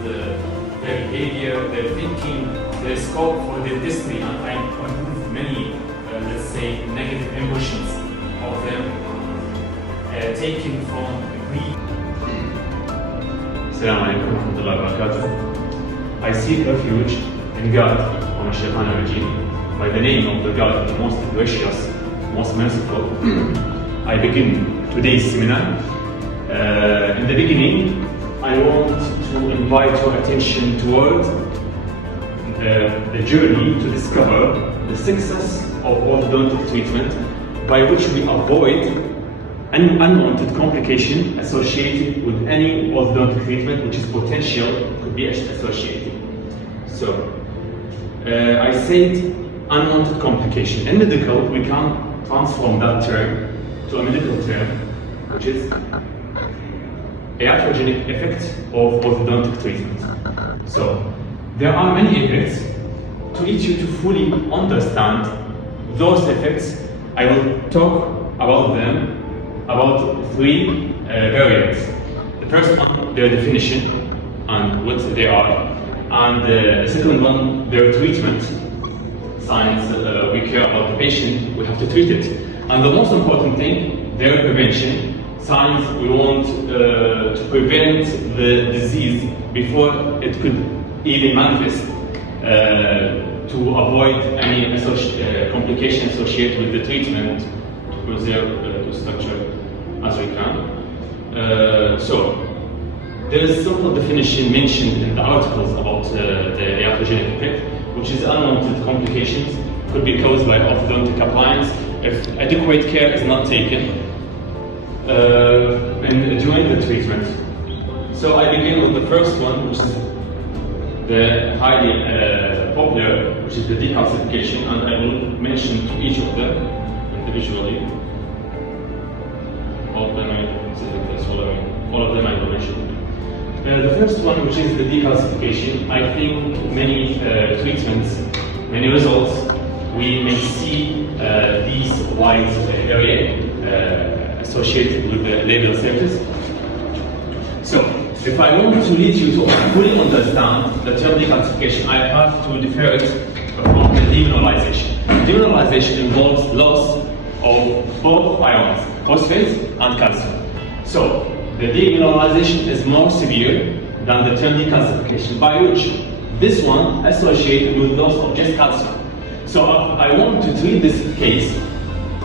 their behavior, their thinking, their scope for dentistry, and I improved many, let's say, negative emotions of them taken from greed. Assalamu alaikum wa rahmatullahi wa barakatuh. I seek refuge in God from a shaitan regime by the name of the God, the most gracious, most merciful. I begin today's seminar. In the beginning, I want to invite your attention toward the journey to discover the success of orthodontic treatment by which we avoid an unwanted complication associated with any orthodontic treatment which is potential could be associated. So, I said unwanted complication. In medical, we can transform that term to a medical term, which is iatrogenic effect of orthodontic treatment. So, there are many effects. To teach you to fully understand those effects, I will talk about them, about three variants. The first one, their definition and what they are, and the second one, their treatment. Since we care about the patient, we have to treat it. And the most important thing, their prevention. Since we want to prevent the disease before it could even manifest, to avoid any complication associated with the treatment, to preserve the structure as we can. So, there is a simple definition mentioned in the articles about the iatrogenic effect, which is unwanted complications could be caused by orthodontic appliance if adequate care is not taken during the treatment. So I begin with the first one, which is the highly popular, which is the decalcification, and I will mention each of them individually. All of them I will mention. The first one, which is the decalcification, I think many treatments, many results, we may see these white area associated with the labial surface. So, if I want to lead you to fully understand the term decalcification, I have to defer it from the demineralization. Demineralization involves loss of both ions, phosphate and calcium. So, the demineralization is more severe than the term decalcification, by which This one associated with loss of just calcium. So if I want to treat this case,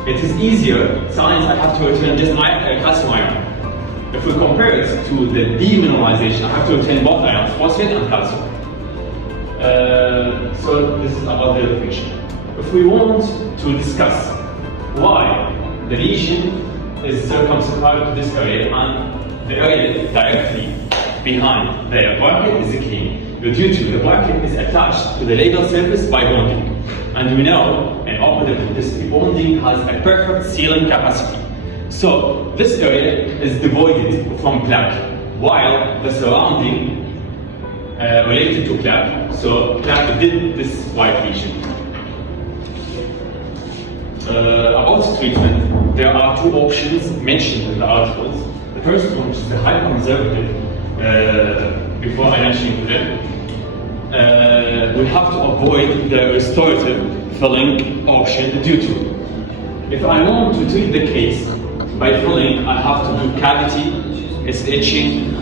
it is easier. Science, I have to return just calcium ion. If we compare it to the demineralization, I have to return both ions, phosphate and calcium. So this is about the equation. If we want to discuss why the lesion is circumscribed to this area and the area directly behind the bracket is clean, due to the bracket is attached to the labial surface by bonding. And we know in operative dentistry, bonding has a perfect sealing capacity. So this area is devoided from plaque, while the surrounding related to plaque. So plaque did this white lesion. About treatment, there are two options mentioned in the articles. The first one, which is the high conservative, before I mention them, we have to avoid the restorative filling option due to, if I want to treat the case by filling, I have to do cavity, itching,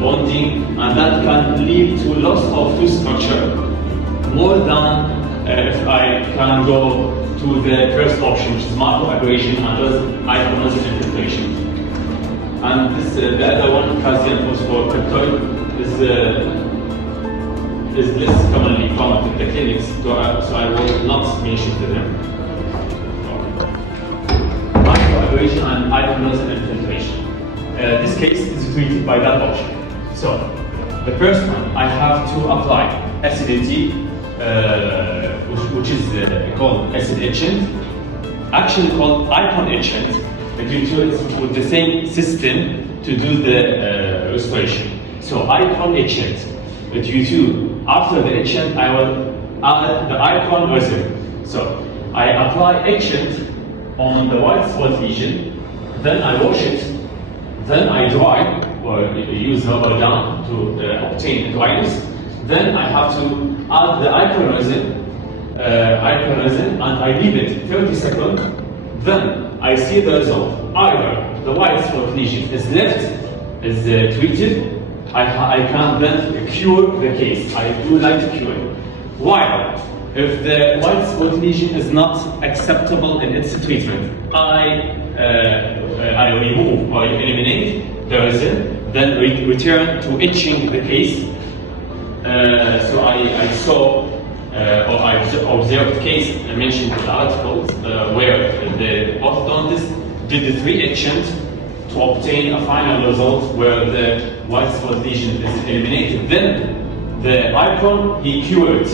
bonding, and that can lead to loss of tooth structure more than if I can go to the first option, which is microabrasion and those iconosis infiltration. And this, the other one, calcium phosphocryptoid, is less commonly found in the clinics, so I will not mention to them. Microabrasion and iconosis infiltration. This case is treated by that option. So, the first one, I have to apply acidity, which is called acid etchant, actually called icon etchant, due to it's with the same system to do the restoration. So icon etchant, due to after the etchant I will add the icon resin. So I apply etchant on the white spot lesion, then I wash it, then I dry or use rubber down to obtain dryness. Then I have to add the icon resin, and I leave it 30 seconds. Then I see the result. Either the white spot lesion is left, is treated, I can then cure the case. I do like to cure it. While if the white spot lesion is not acceptable in its treatment, I remove or eliminate the resin, then return to etching the case. So I saw or I observed case mentioned in the articles where the orthodontist did the 3 etchants to obtain a final result where the white spot lesion is eliminated. Then the icon he cured,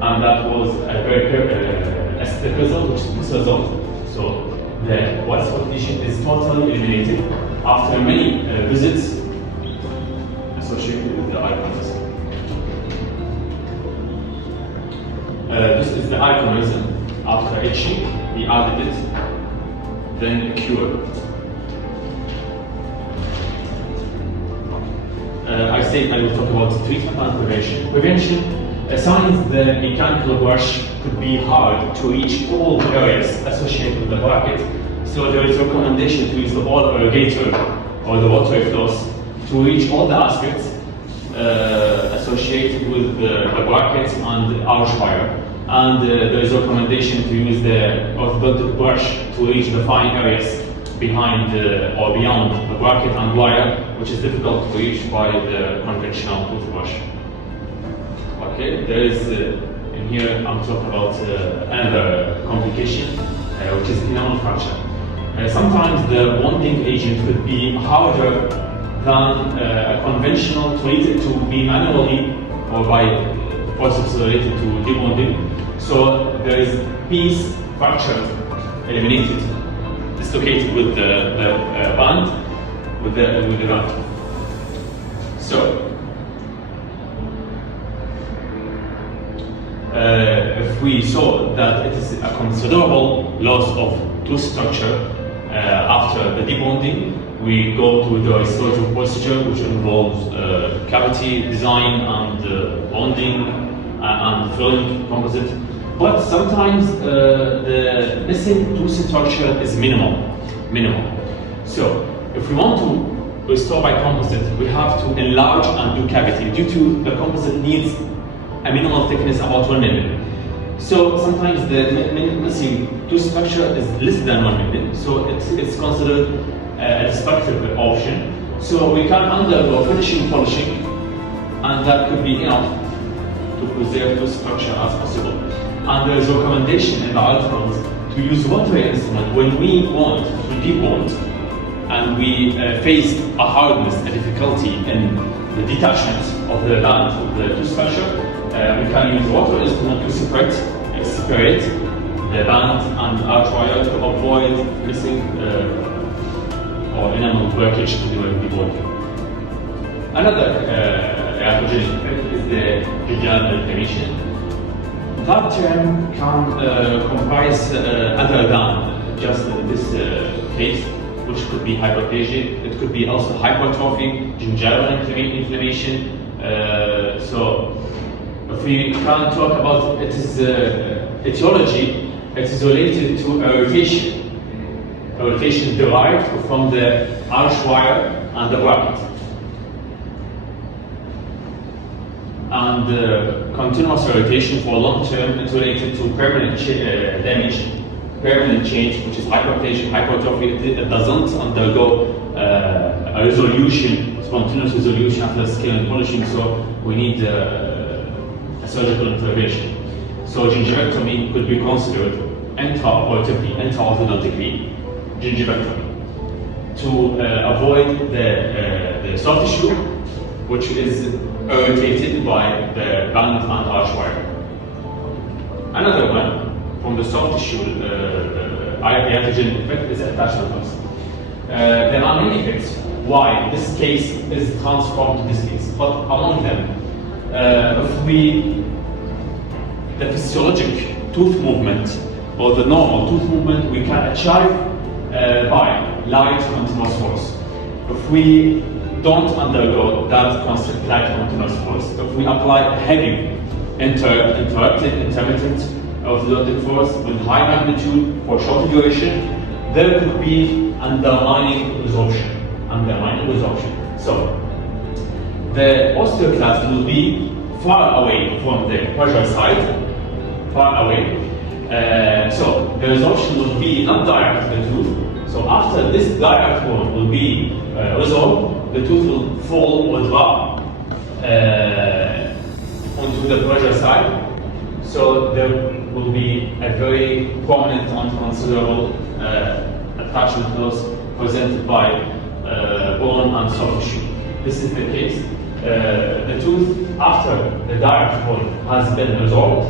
and that was a very aesthetic result, which is this result. So the white spot lesion is totally eliminated after many visits associated with the icons. This is the icon resin. After etching, we added it, then cured. I said I will talk about treatment and prevention. Prevention, since the mechanical brush could be hard to reach all the areas associated with the bracket, so there is a recommendation to use the ball irrigator or the water floss to reach all the aspects associated with the bracket and the arch wire. And there is a recommendation to use the orthodontic brush to reach the fine areas behind or beyond the bracket and wire, which is difficult to reach by the conventional toothbrush. Okay, there is in here I'm talking about another complication, which is enamel fracture. Sometimes the bonding agent could be harder than a conventional treated to be manually or by forceps related to debonding. So there is piece fracture eliminated, dislocated with the band, with the band. So if we saw that it is a considerable loss of tooth structure after the debonding, we go to the restorative procedure, which involves cavity design and bonding and filling composite. But sometimes the missing tooth structure is minimal. So if we want to we store by composite, we have to enlarge and do cavity due to the composite needs a minimal thickness about 1 mm. So sometimes the missing tooth structure is less than 1 mm, so it's considered a destructive option. So we can undergo finishing polishing, and that could be enough to preserve tooth structure as possible. And there is recommendation in the articles to use rotary instrument when we want to debond and we face a hardness, a difficulty in the detachment of the band of the tooth structure. We can use rotary instrument to separate the band and arch wire to avoid missing or enamel breakage during debonding. Another iatrogenic effect is the gingival inflammation. That term can comprise other than just this case, which could be hyperplasia. It could be also hypertrophic gingival inflammation. So, if we can talk about its etiology, it is related to irritation. Irritation derived from the arch wire and the bracket. And continuous irritation for long term is related to permanent damage, permanent change, which is hyperplasia, hypertrophy. It doesn't undergo a resolution, spontaneous resolution after skin and polishing, so we need a surgical intervention. So gingivectomy could be considered intraoperatively, intraorthodontically gingivectomy to avoid the soft tissue, which is irritated by the band and arch wire. Another one from the soft tissue iatrogenic effect is attachment loss. There are many effects why this case is transformed to this case, but among them, the physiologic tooth movement or the normal tooth movement we can achieve by light continuous force. If we don't undergo that constant light continuous force, if we apply heavy intermittent orthodontic force with high magnitude for short duration, there could be undermining resorption. So the osteoclast will be far away from the pressure side, far away. So the resorption will be not direct to the tooth. So after this direct one will be resolved, the tooth will fall or drop onto the pressure side. So there will be a very prominent and considerable attachment loss presented by bone and soft tissue. This is the case. The tooth, after the direct one has been resolved,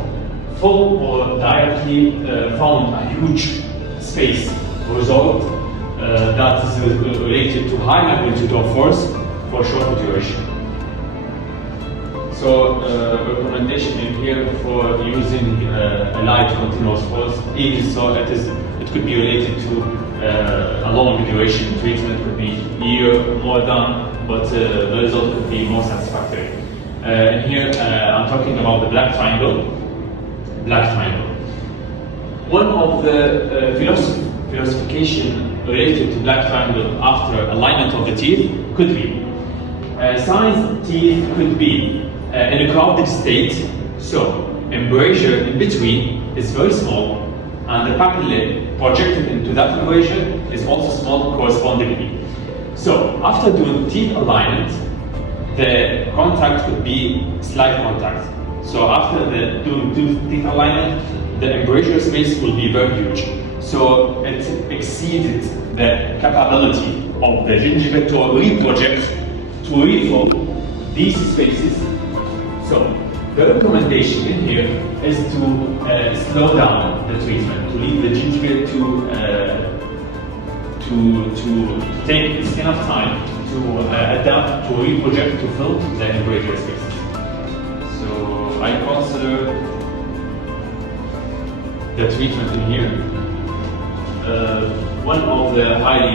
full or directly found a huge space resolved that is related to high magnitude of force for short duration. So recommendation in here for using a light continuous force, even so it could be related to a long duration treatment, could be a year more done, but the result could be more satisfactory. And here I'm talking about the black triangle. One of the philosophization related to black triangle after alignment of the teeth could be since teeth could be in a crowded state, so embrasure in between is very small, and the papillae projected into that embrasure is also small correspondingly. So after doing teeth alignment, the contact could be slight contact. So after doing teeth alignment, the embrasure space will be very huge. So it exceeded the capability of the gingiva to reproject to refill these spaces. So the recommendation in here is to slow down the treatment, to leave the gingiva to take enough time to adapt, to reproject, to fill the embrasure spaces. So I consider the treatment in here one of the highly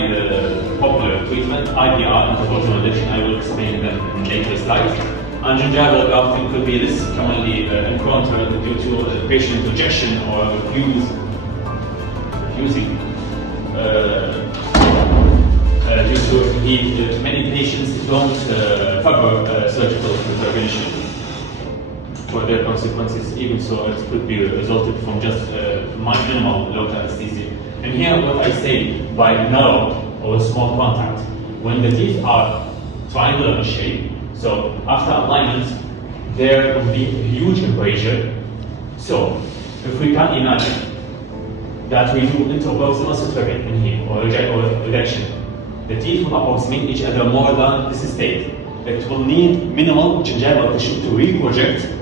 popular treatment, IPR, interproximal addition. I will explain them in later slides. And gingival grafting could be less commonly encountered due to patient rejection or refusing many patients don't favor surgical intervention for their consequences, even so it could be resulted from just minimal local anesthesia. And here what I say by narrow or small contact, when the teeth are triangular in shape, so after alignment, there will be huge embrasure. So if we can imagine that we do interproximal suturing in here, or rejection, the teeth will approximate each other more than this state. It will need minimal gingival tissue to reproject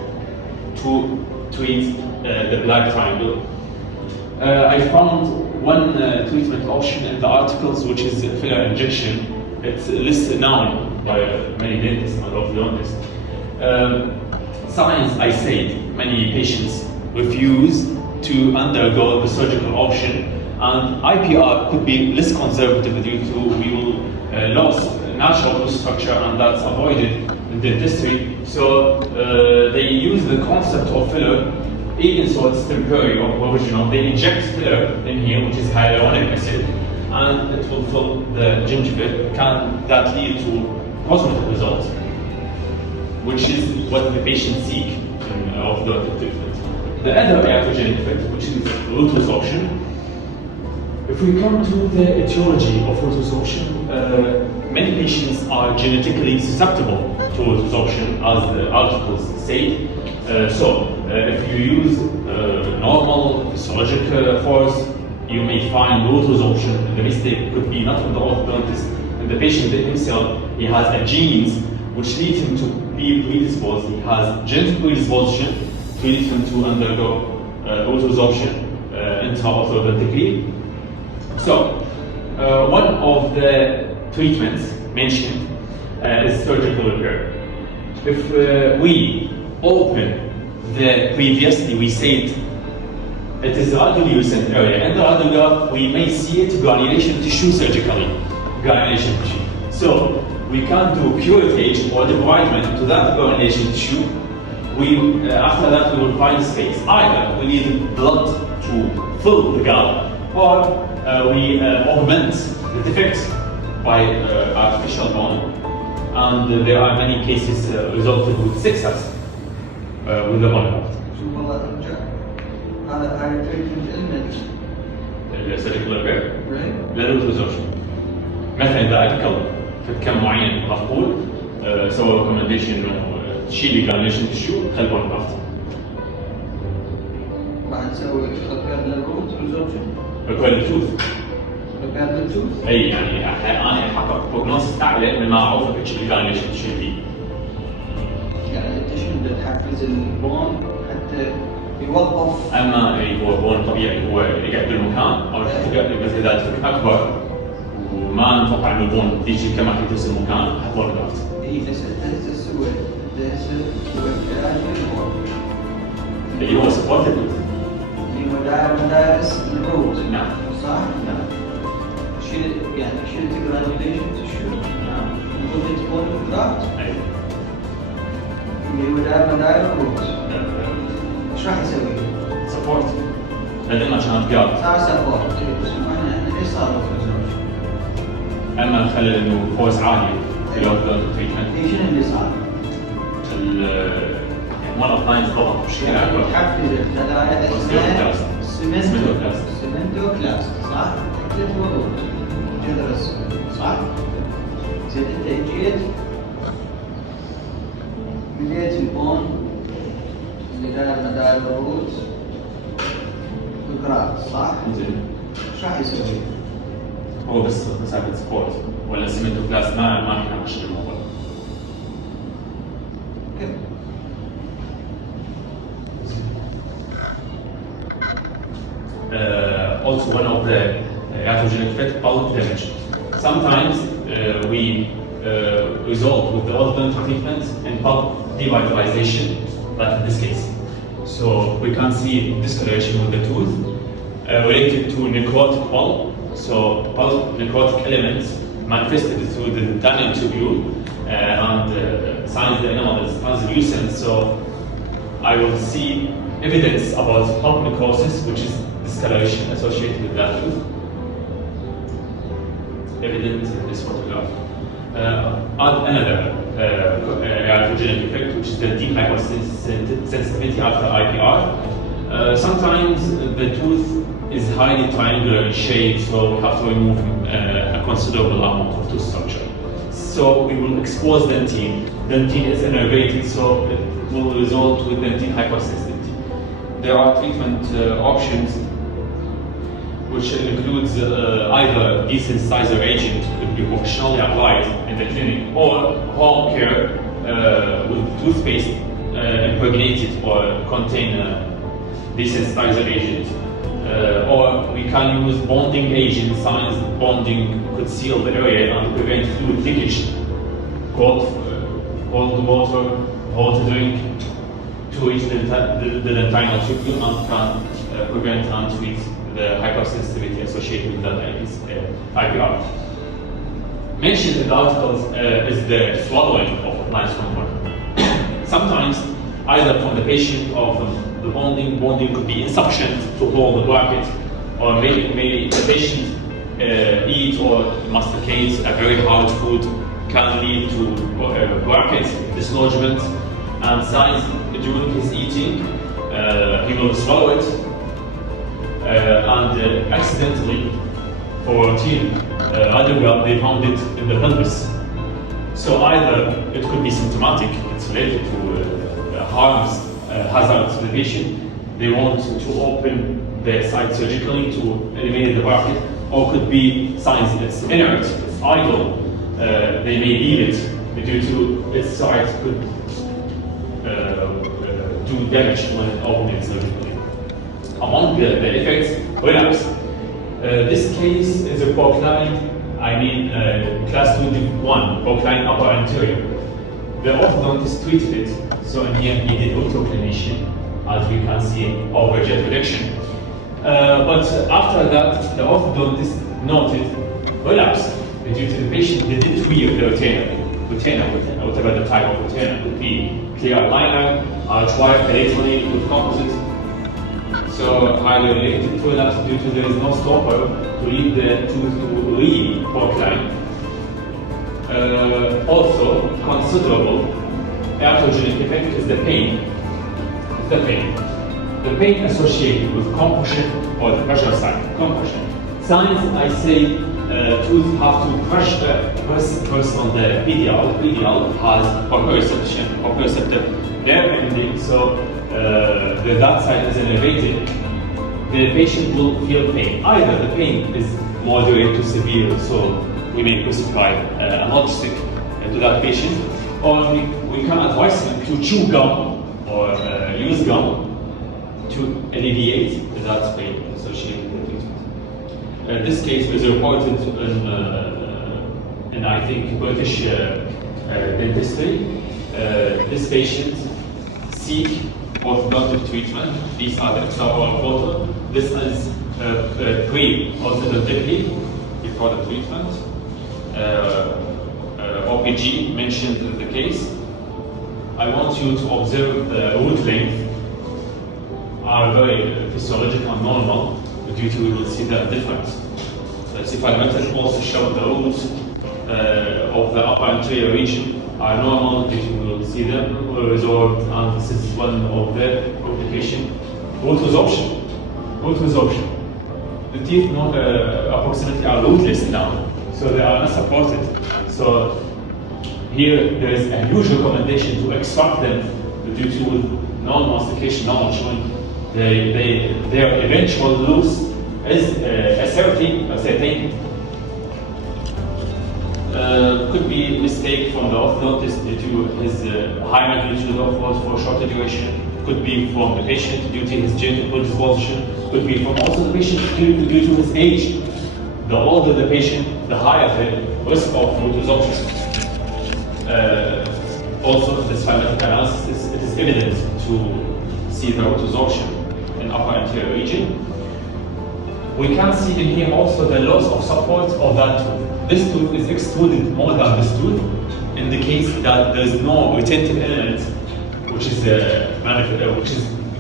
to treat the black triangle. I found one treatment option in the articles, which is filler injection. It's listed now by many dentists and orthodontists. Science, I said, many patients refuse to undergo the surgical option, and IPR could be less conservative due to we will lose natural tooth structure, and that's avoided in dentistry. So they use the concept of filler, even so it's temporary or provisional. They inject filler in here, which is hyaluronic acid, and it will fill the gingiva. Can that lead to cosmetic results, which is what the patient seek in orthodontic treatment. The other iatrogenic effect, which is root resorption. If we come to the etiology of root resorption, many patients are genetically susceptible to root resorption, as the articles say. If you use normal physiologic force, you may find root resorption. The mistake could be not in the orthodontist, and the patient himself. He has a genes which lead him to be predisposed. He has genetic predisposition to lead him to undergo root resorption intra-orthodontically. So, one of the treatments mentioned is surgical repair. If we open the previously we said it is radiolucent area, in the radula we may see it granulation tissue surgically, granulation tissue. So we can do curettage or debridement to that granulation tissue. After that we will find space. Either we need blood to fill the gap, or we augment the defect by artificial bone. And there are many cases resulted with success with the bone graft. شوف والله ارجع هذا تريتمنت المنت السيرجيكال ريبير right للروت ريزوربشن. مثلا اذا ارتكب في كم معين مفقود سوى ريكومنديشن انه تشيل الجرانيشن تشو خلي بون جرافت. بعد نسوي ريبير للروت ريزوربشن ريبير للتوث. ريبير للتوث اي يعني انا احقق بروجنوستس اعلى من ما اعوف تشيل الجرانيشن تشو دي. يعني انت شنو بدك تحفز البون حتى يوظف. اما هو بون طبيعي هو يقعد بالمكان، او مثلا اذا الفك اكبر وما نتوقع انه البون تيجي كما في نفس المكان حط بون جرافت. اي هسه تسوي علاج للبون اللي هو سبورتد اللي هو دارس الروت. نعم. صح؟ نعم. شلت جرانيوليشن تشو. نعم. وضفت بون جرافت ايوه. اللي هو داير الروت. ايش راح يسوي؟ سبورت. لازم عشان تقاط. صار سبورت. بس احنا ليش صار روت ريزوربشن؟ اما خلى انه فورس عالي في الاوردر تريتمنت. شنو اللي صار؟ يعني one of lines ضغط بشكل اكبر. تحفز الخلايا اسمها سمنتوكلاست صح؟ تكتب الروت جذر السمنت صح؟ زين انت جيت بديت البون اللي داير مدار الروت بالجرافت صح؟ زين. ايش راح يسوي؟ هو بس مسافه سبورت ولا سمنتو كلاس ما احنا مش الموضوع. كيف؟ Also one of the iatrogenic effect, pulp damage. Sometimes we result with the orthodontic treatment in pulp devitalization, like in this case. So we can see discoloration with the tooth related to necrotic pulp. So pulp necrotic elements manifested through the danum tubule and signs the animal is translucent. So I will see evidence about pulp necrosis, which is discoloration associated with that tooth. evident in this photograph. Another iatrogenic effect, which is the deep hypersensitivity after IPR. Sometimes the tooth is highly triangular in shape, so we have to remove a considerable amount of tooth structure. So we will expose dentine. Dentine is innervated, so it will result with dentine hypersensitivity. There are treatment options, which includes either desensitizer agent, could be professionally applied in the clinic, or home care with toothpaste impregnated or contain desensitizer agent. Or we can use bonding agent. Science bonding could seal the area and prevent fluid leakage. Cold water, hot drink to reach the dentinal tubule and can prevent and treat the hypersensitivity associated with that IPR. Mentioned in the articles is the swallowing of appliance component. Sometimes, either from the patient or from the bonding could be insufficient to hold the bracket, or maybe the patient eat or masticates a very hard food can lead to bracket dislodgement, and signs during his eating he will swallow it and accidentally, for routine underground, they found it in the pelvis. So either it could be symptomatic, it's related to harms, hazards to the patient. They want to open the site surgically to eliminate the bracket, or could be signs it's inert, it's idle. They may leave it due to its site could do damage when it opens surgically. Among the effects, relapse. This case is a procline, class 21, procline upper anterior. The orthodontist treated it, so in here he did autoclination, as we can see, over jet reduction. But after that, the orthodontist noted relapse due to the patient they did wear the retainer, whatever the type of retainer, could be clear aligner, wire palatally with composite. So highly related to relapse due to there is no stopper to lead the tooth to re-procline. Also considerable iatrogenic effect is the pain. The pain associated with compression or the pressure side. Compression. Signs I say tooth have to press on the PDL. The PDL has proprioceptive nerve ending, so that side is innervated. The patient will feel pain. Either the pain is moderate to severe, so we may prescribe analgesic to that patient, or we can advise him to chew gum or use gum to alleviate that pain associated with the treatment. This case was reported in I think, British dentistry. This patient seek orthodontic treatment. These are the extraoral photo. This is pre-orthodontically, before the treatment. OPG mentioned in the case. I want you to observe the root length are very physiological and normal, but due to we will see the difference. So if I mentioned also show the roots of the upper anterior region are normal, we will see them resolved, and this is one of the complications. Root resorption. The teeth approximately are rootless now, so they are not supported. So here there is a huge recommendation to extract them due to normal mastication, normal chewing. Their eventual loss is ascertained. Could be mistake from the orthodontist due to his high magnitude of force for shorter duration. Could be from the patient due to his genital disposition. Could be from also the patient due to his age. The older the patient, the higher the risk of root resorption. Also, in this phylotic analysis, it is evident to see the root resorption in upper anterior region. We can see in here also the loss of support of that tooth. This tooth is extruded more than this tooth, indicates that there is no retentive element which is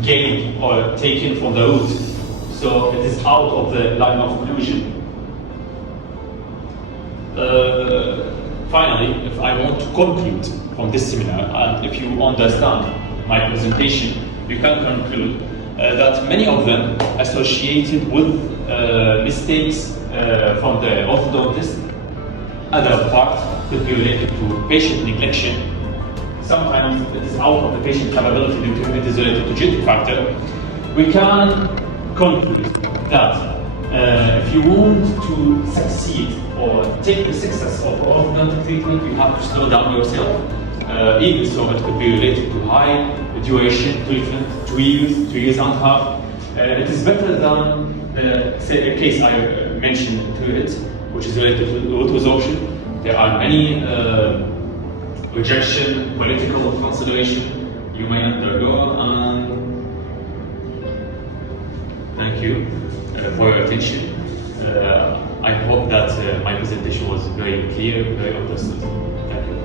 gained or taken from the root. So it is out of the line of occlusion. Finally, if I want to conclude from this seminar, and if you understand my presentation, you can conclude that many of them associated with mistakes from the orthodontist. Other part could be related to patient neglection. Sometimes it is out of the patient capability due to it is related to genetic factor. We can conclude that if you want to succeed or take the success of orthodontic treatment, you have to slow down yourself. Even so, it could be related to high duration treatment, 2 years, 2 years and a half. It is better than the case I mentioned to it, which is related to autoresorption. There are many rejection, political consideration you may undergo, and thank you for your attention. I hope that my presentation was very clear, very understood. Thank you.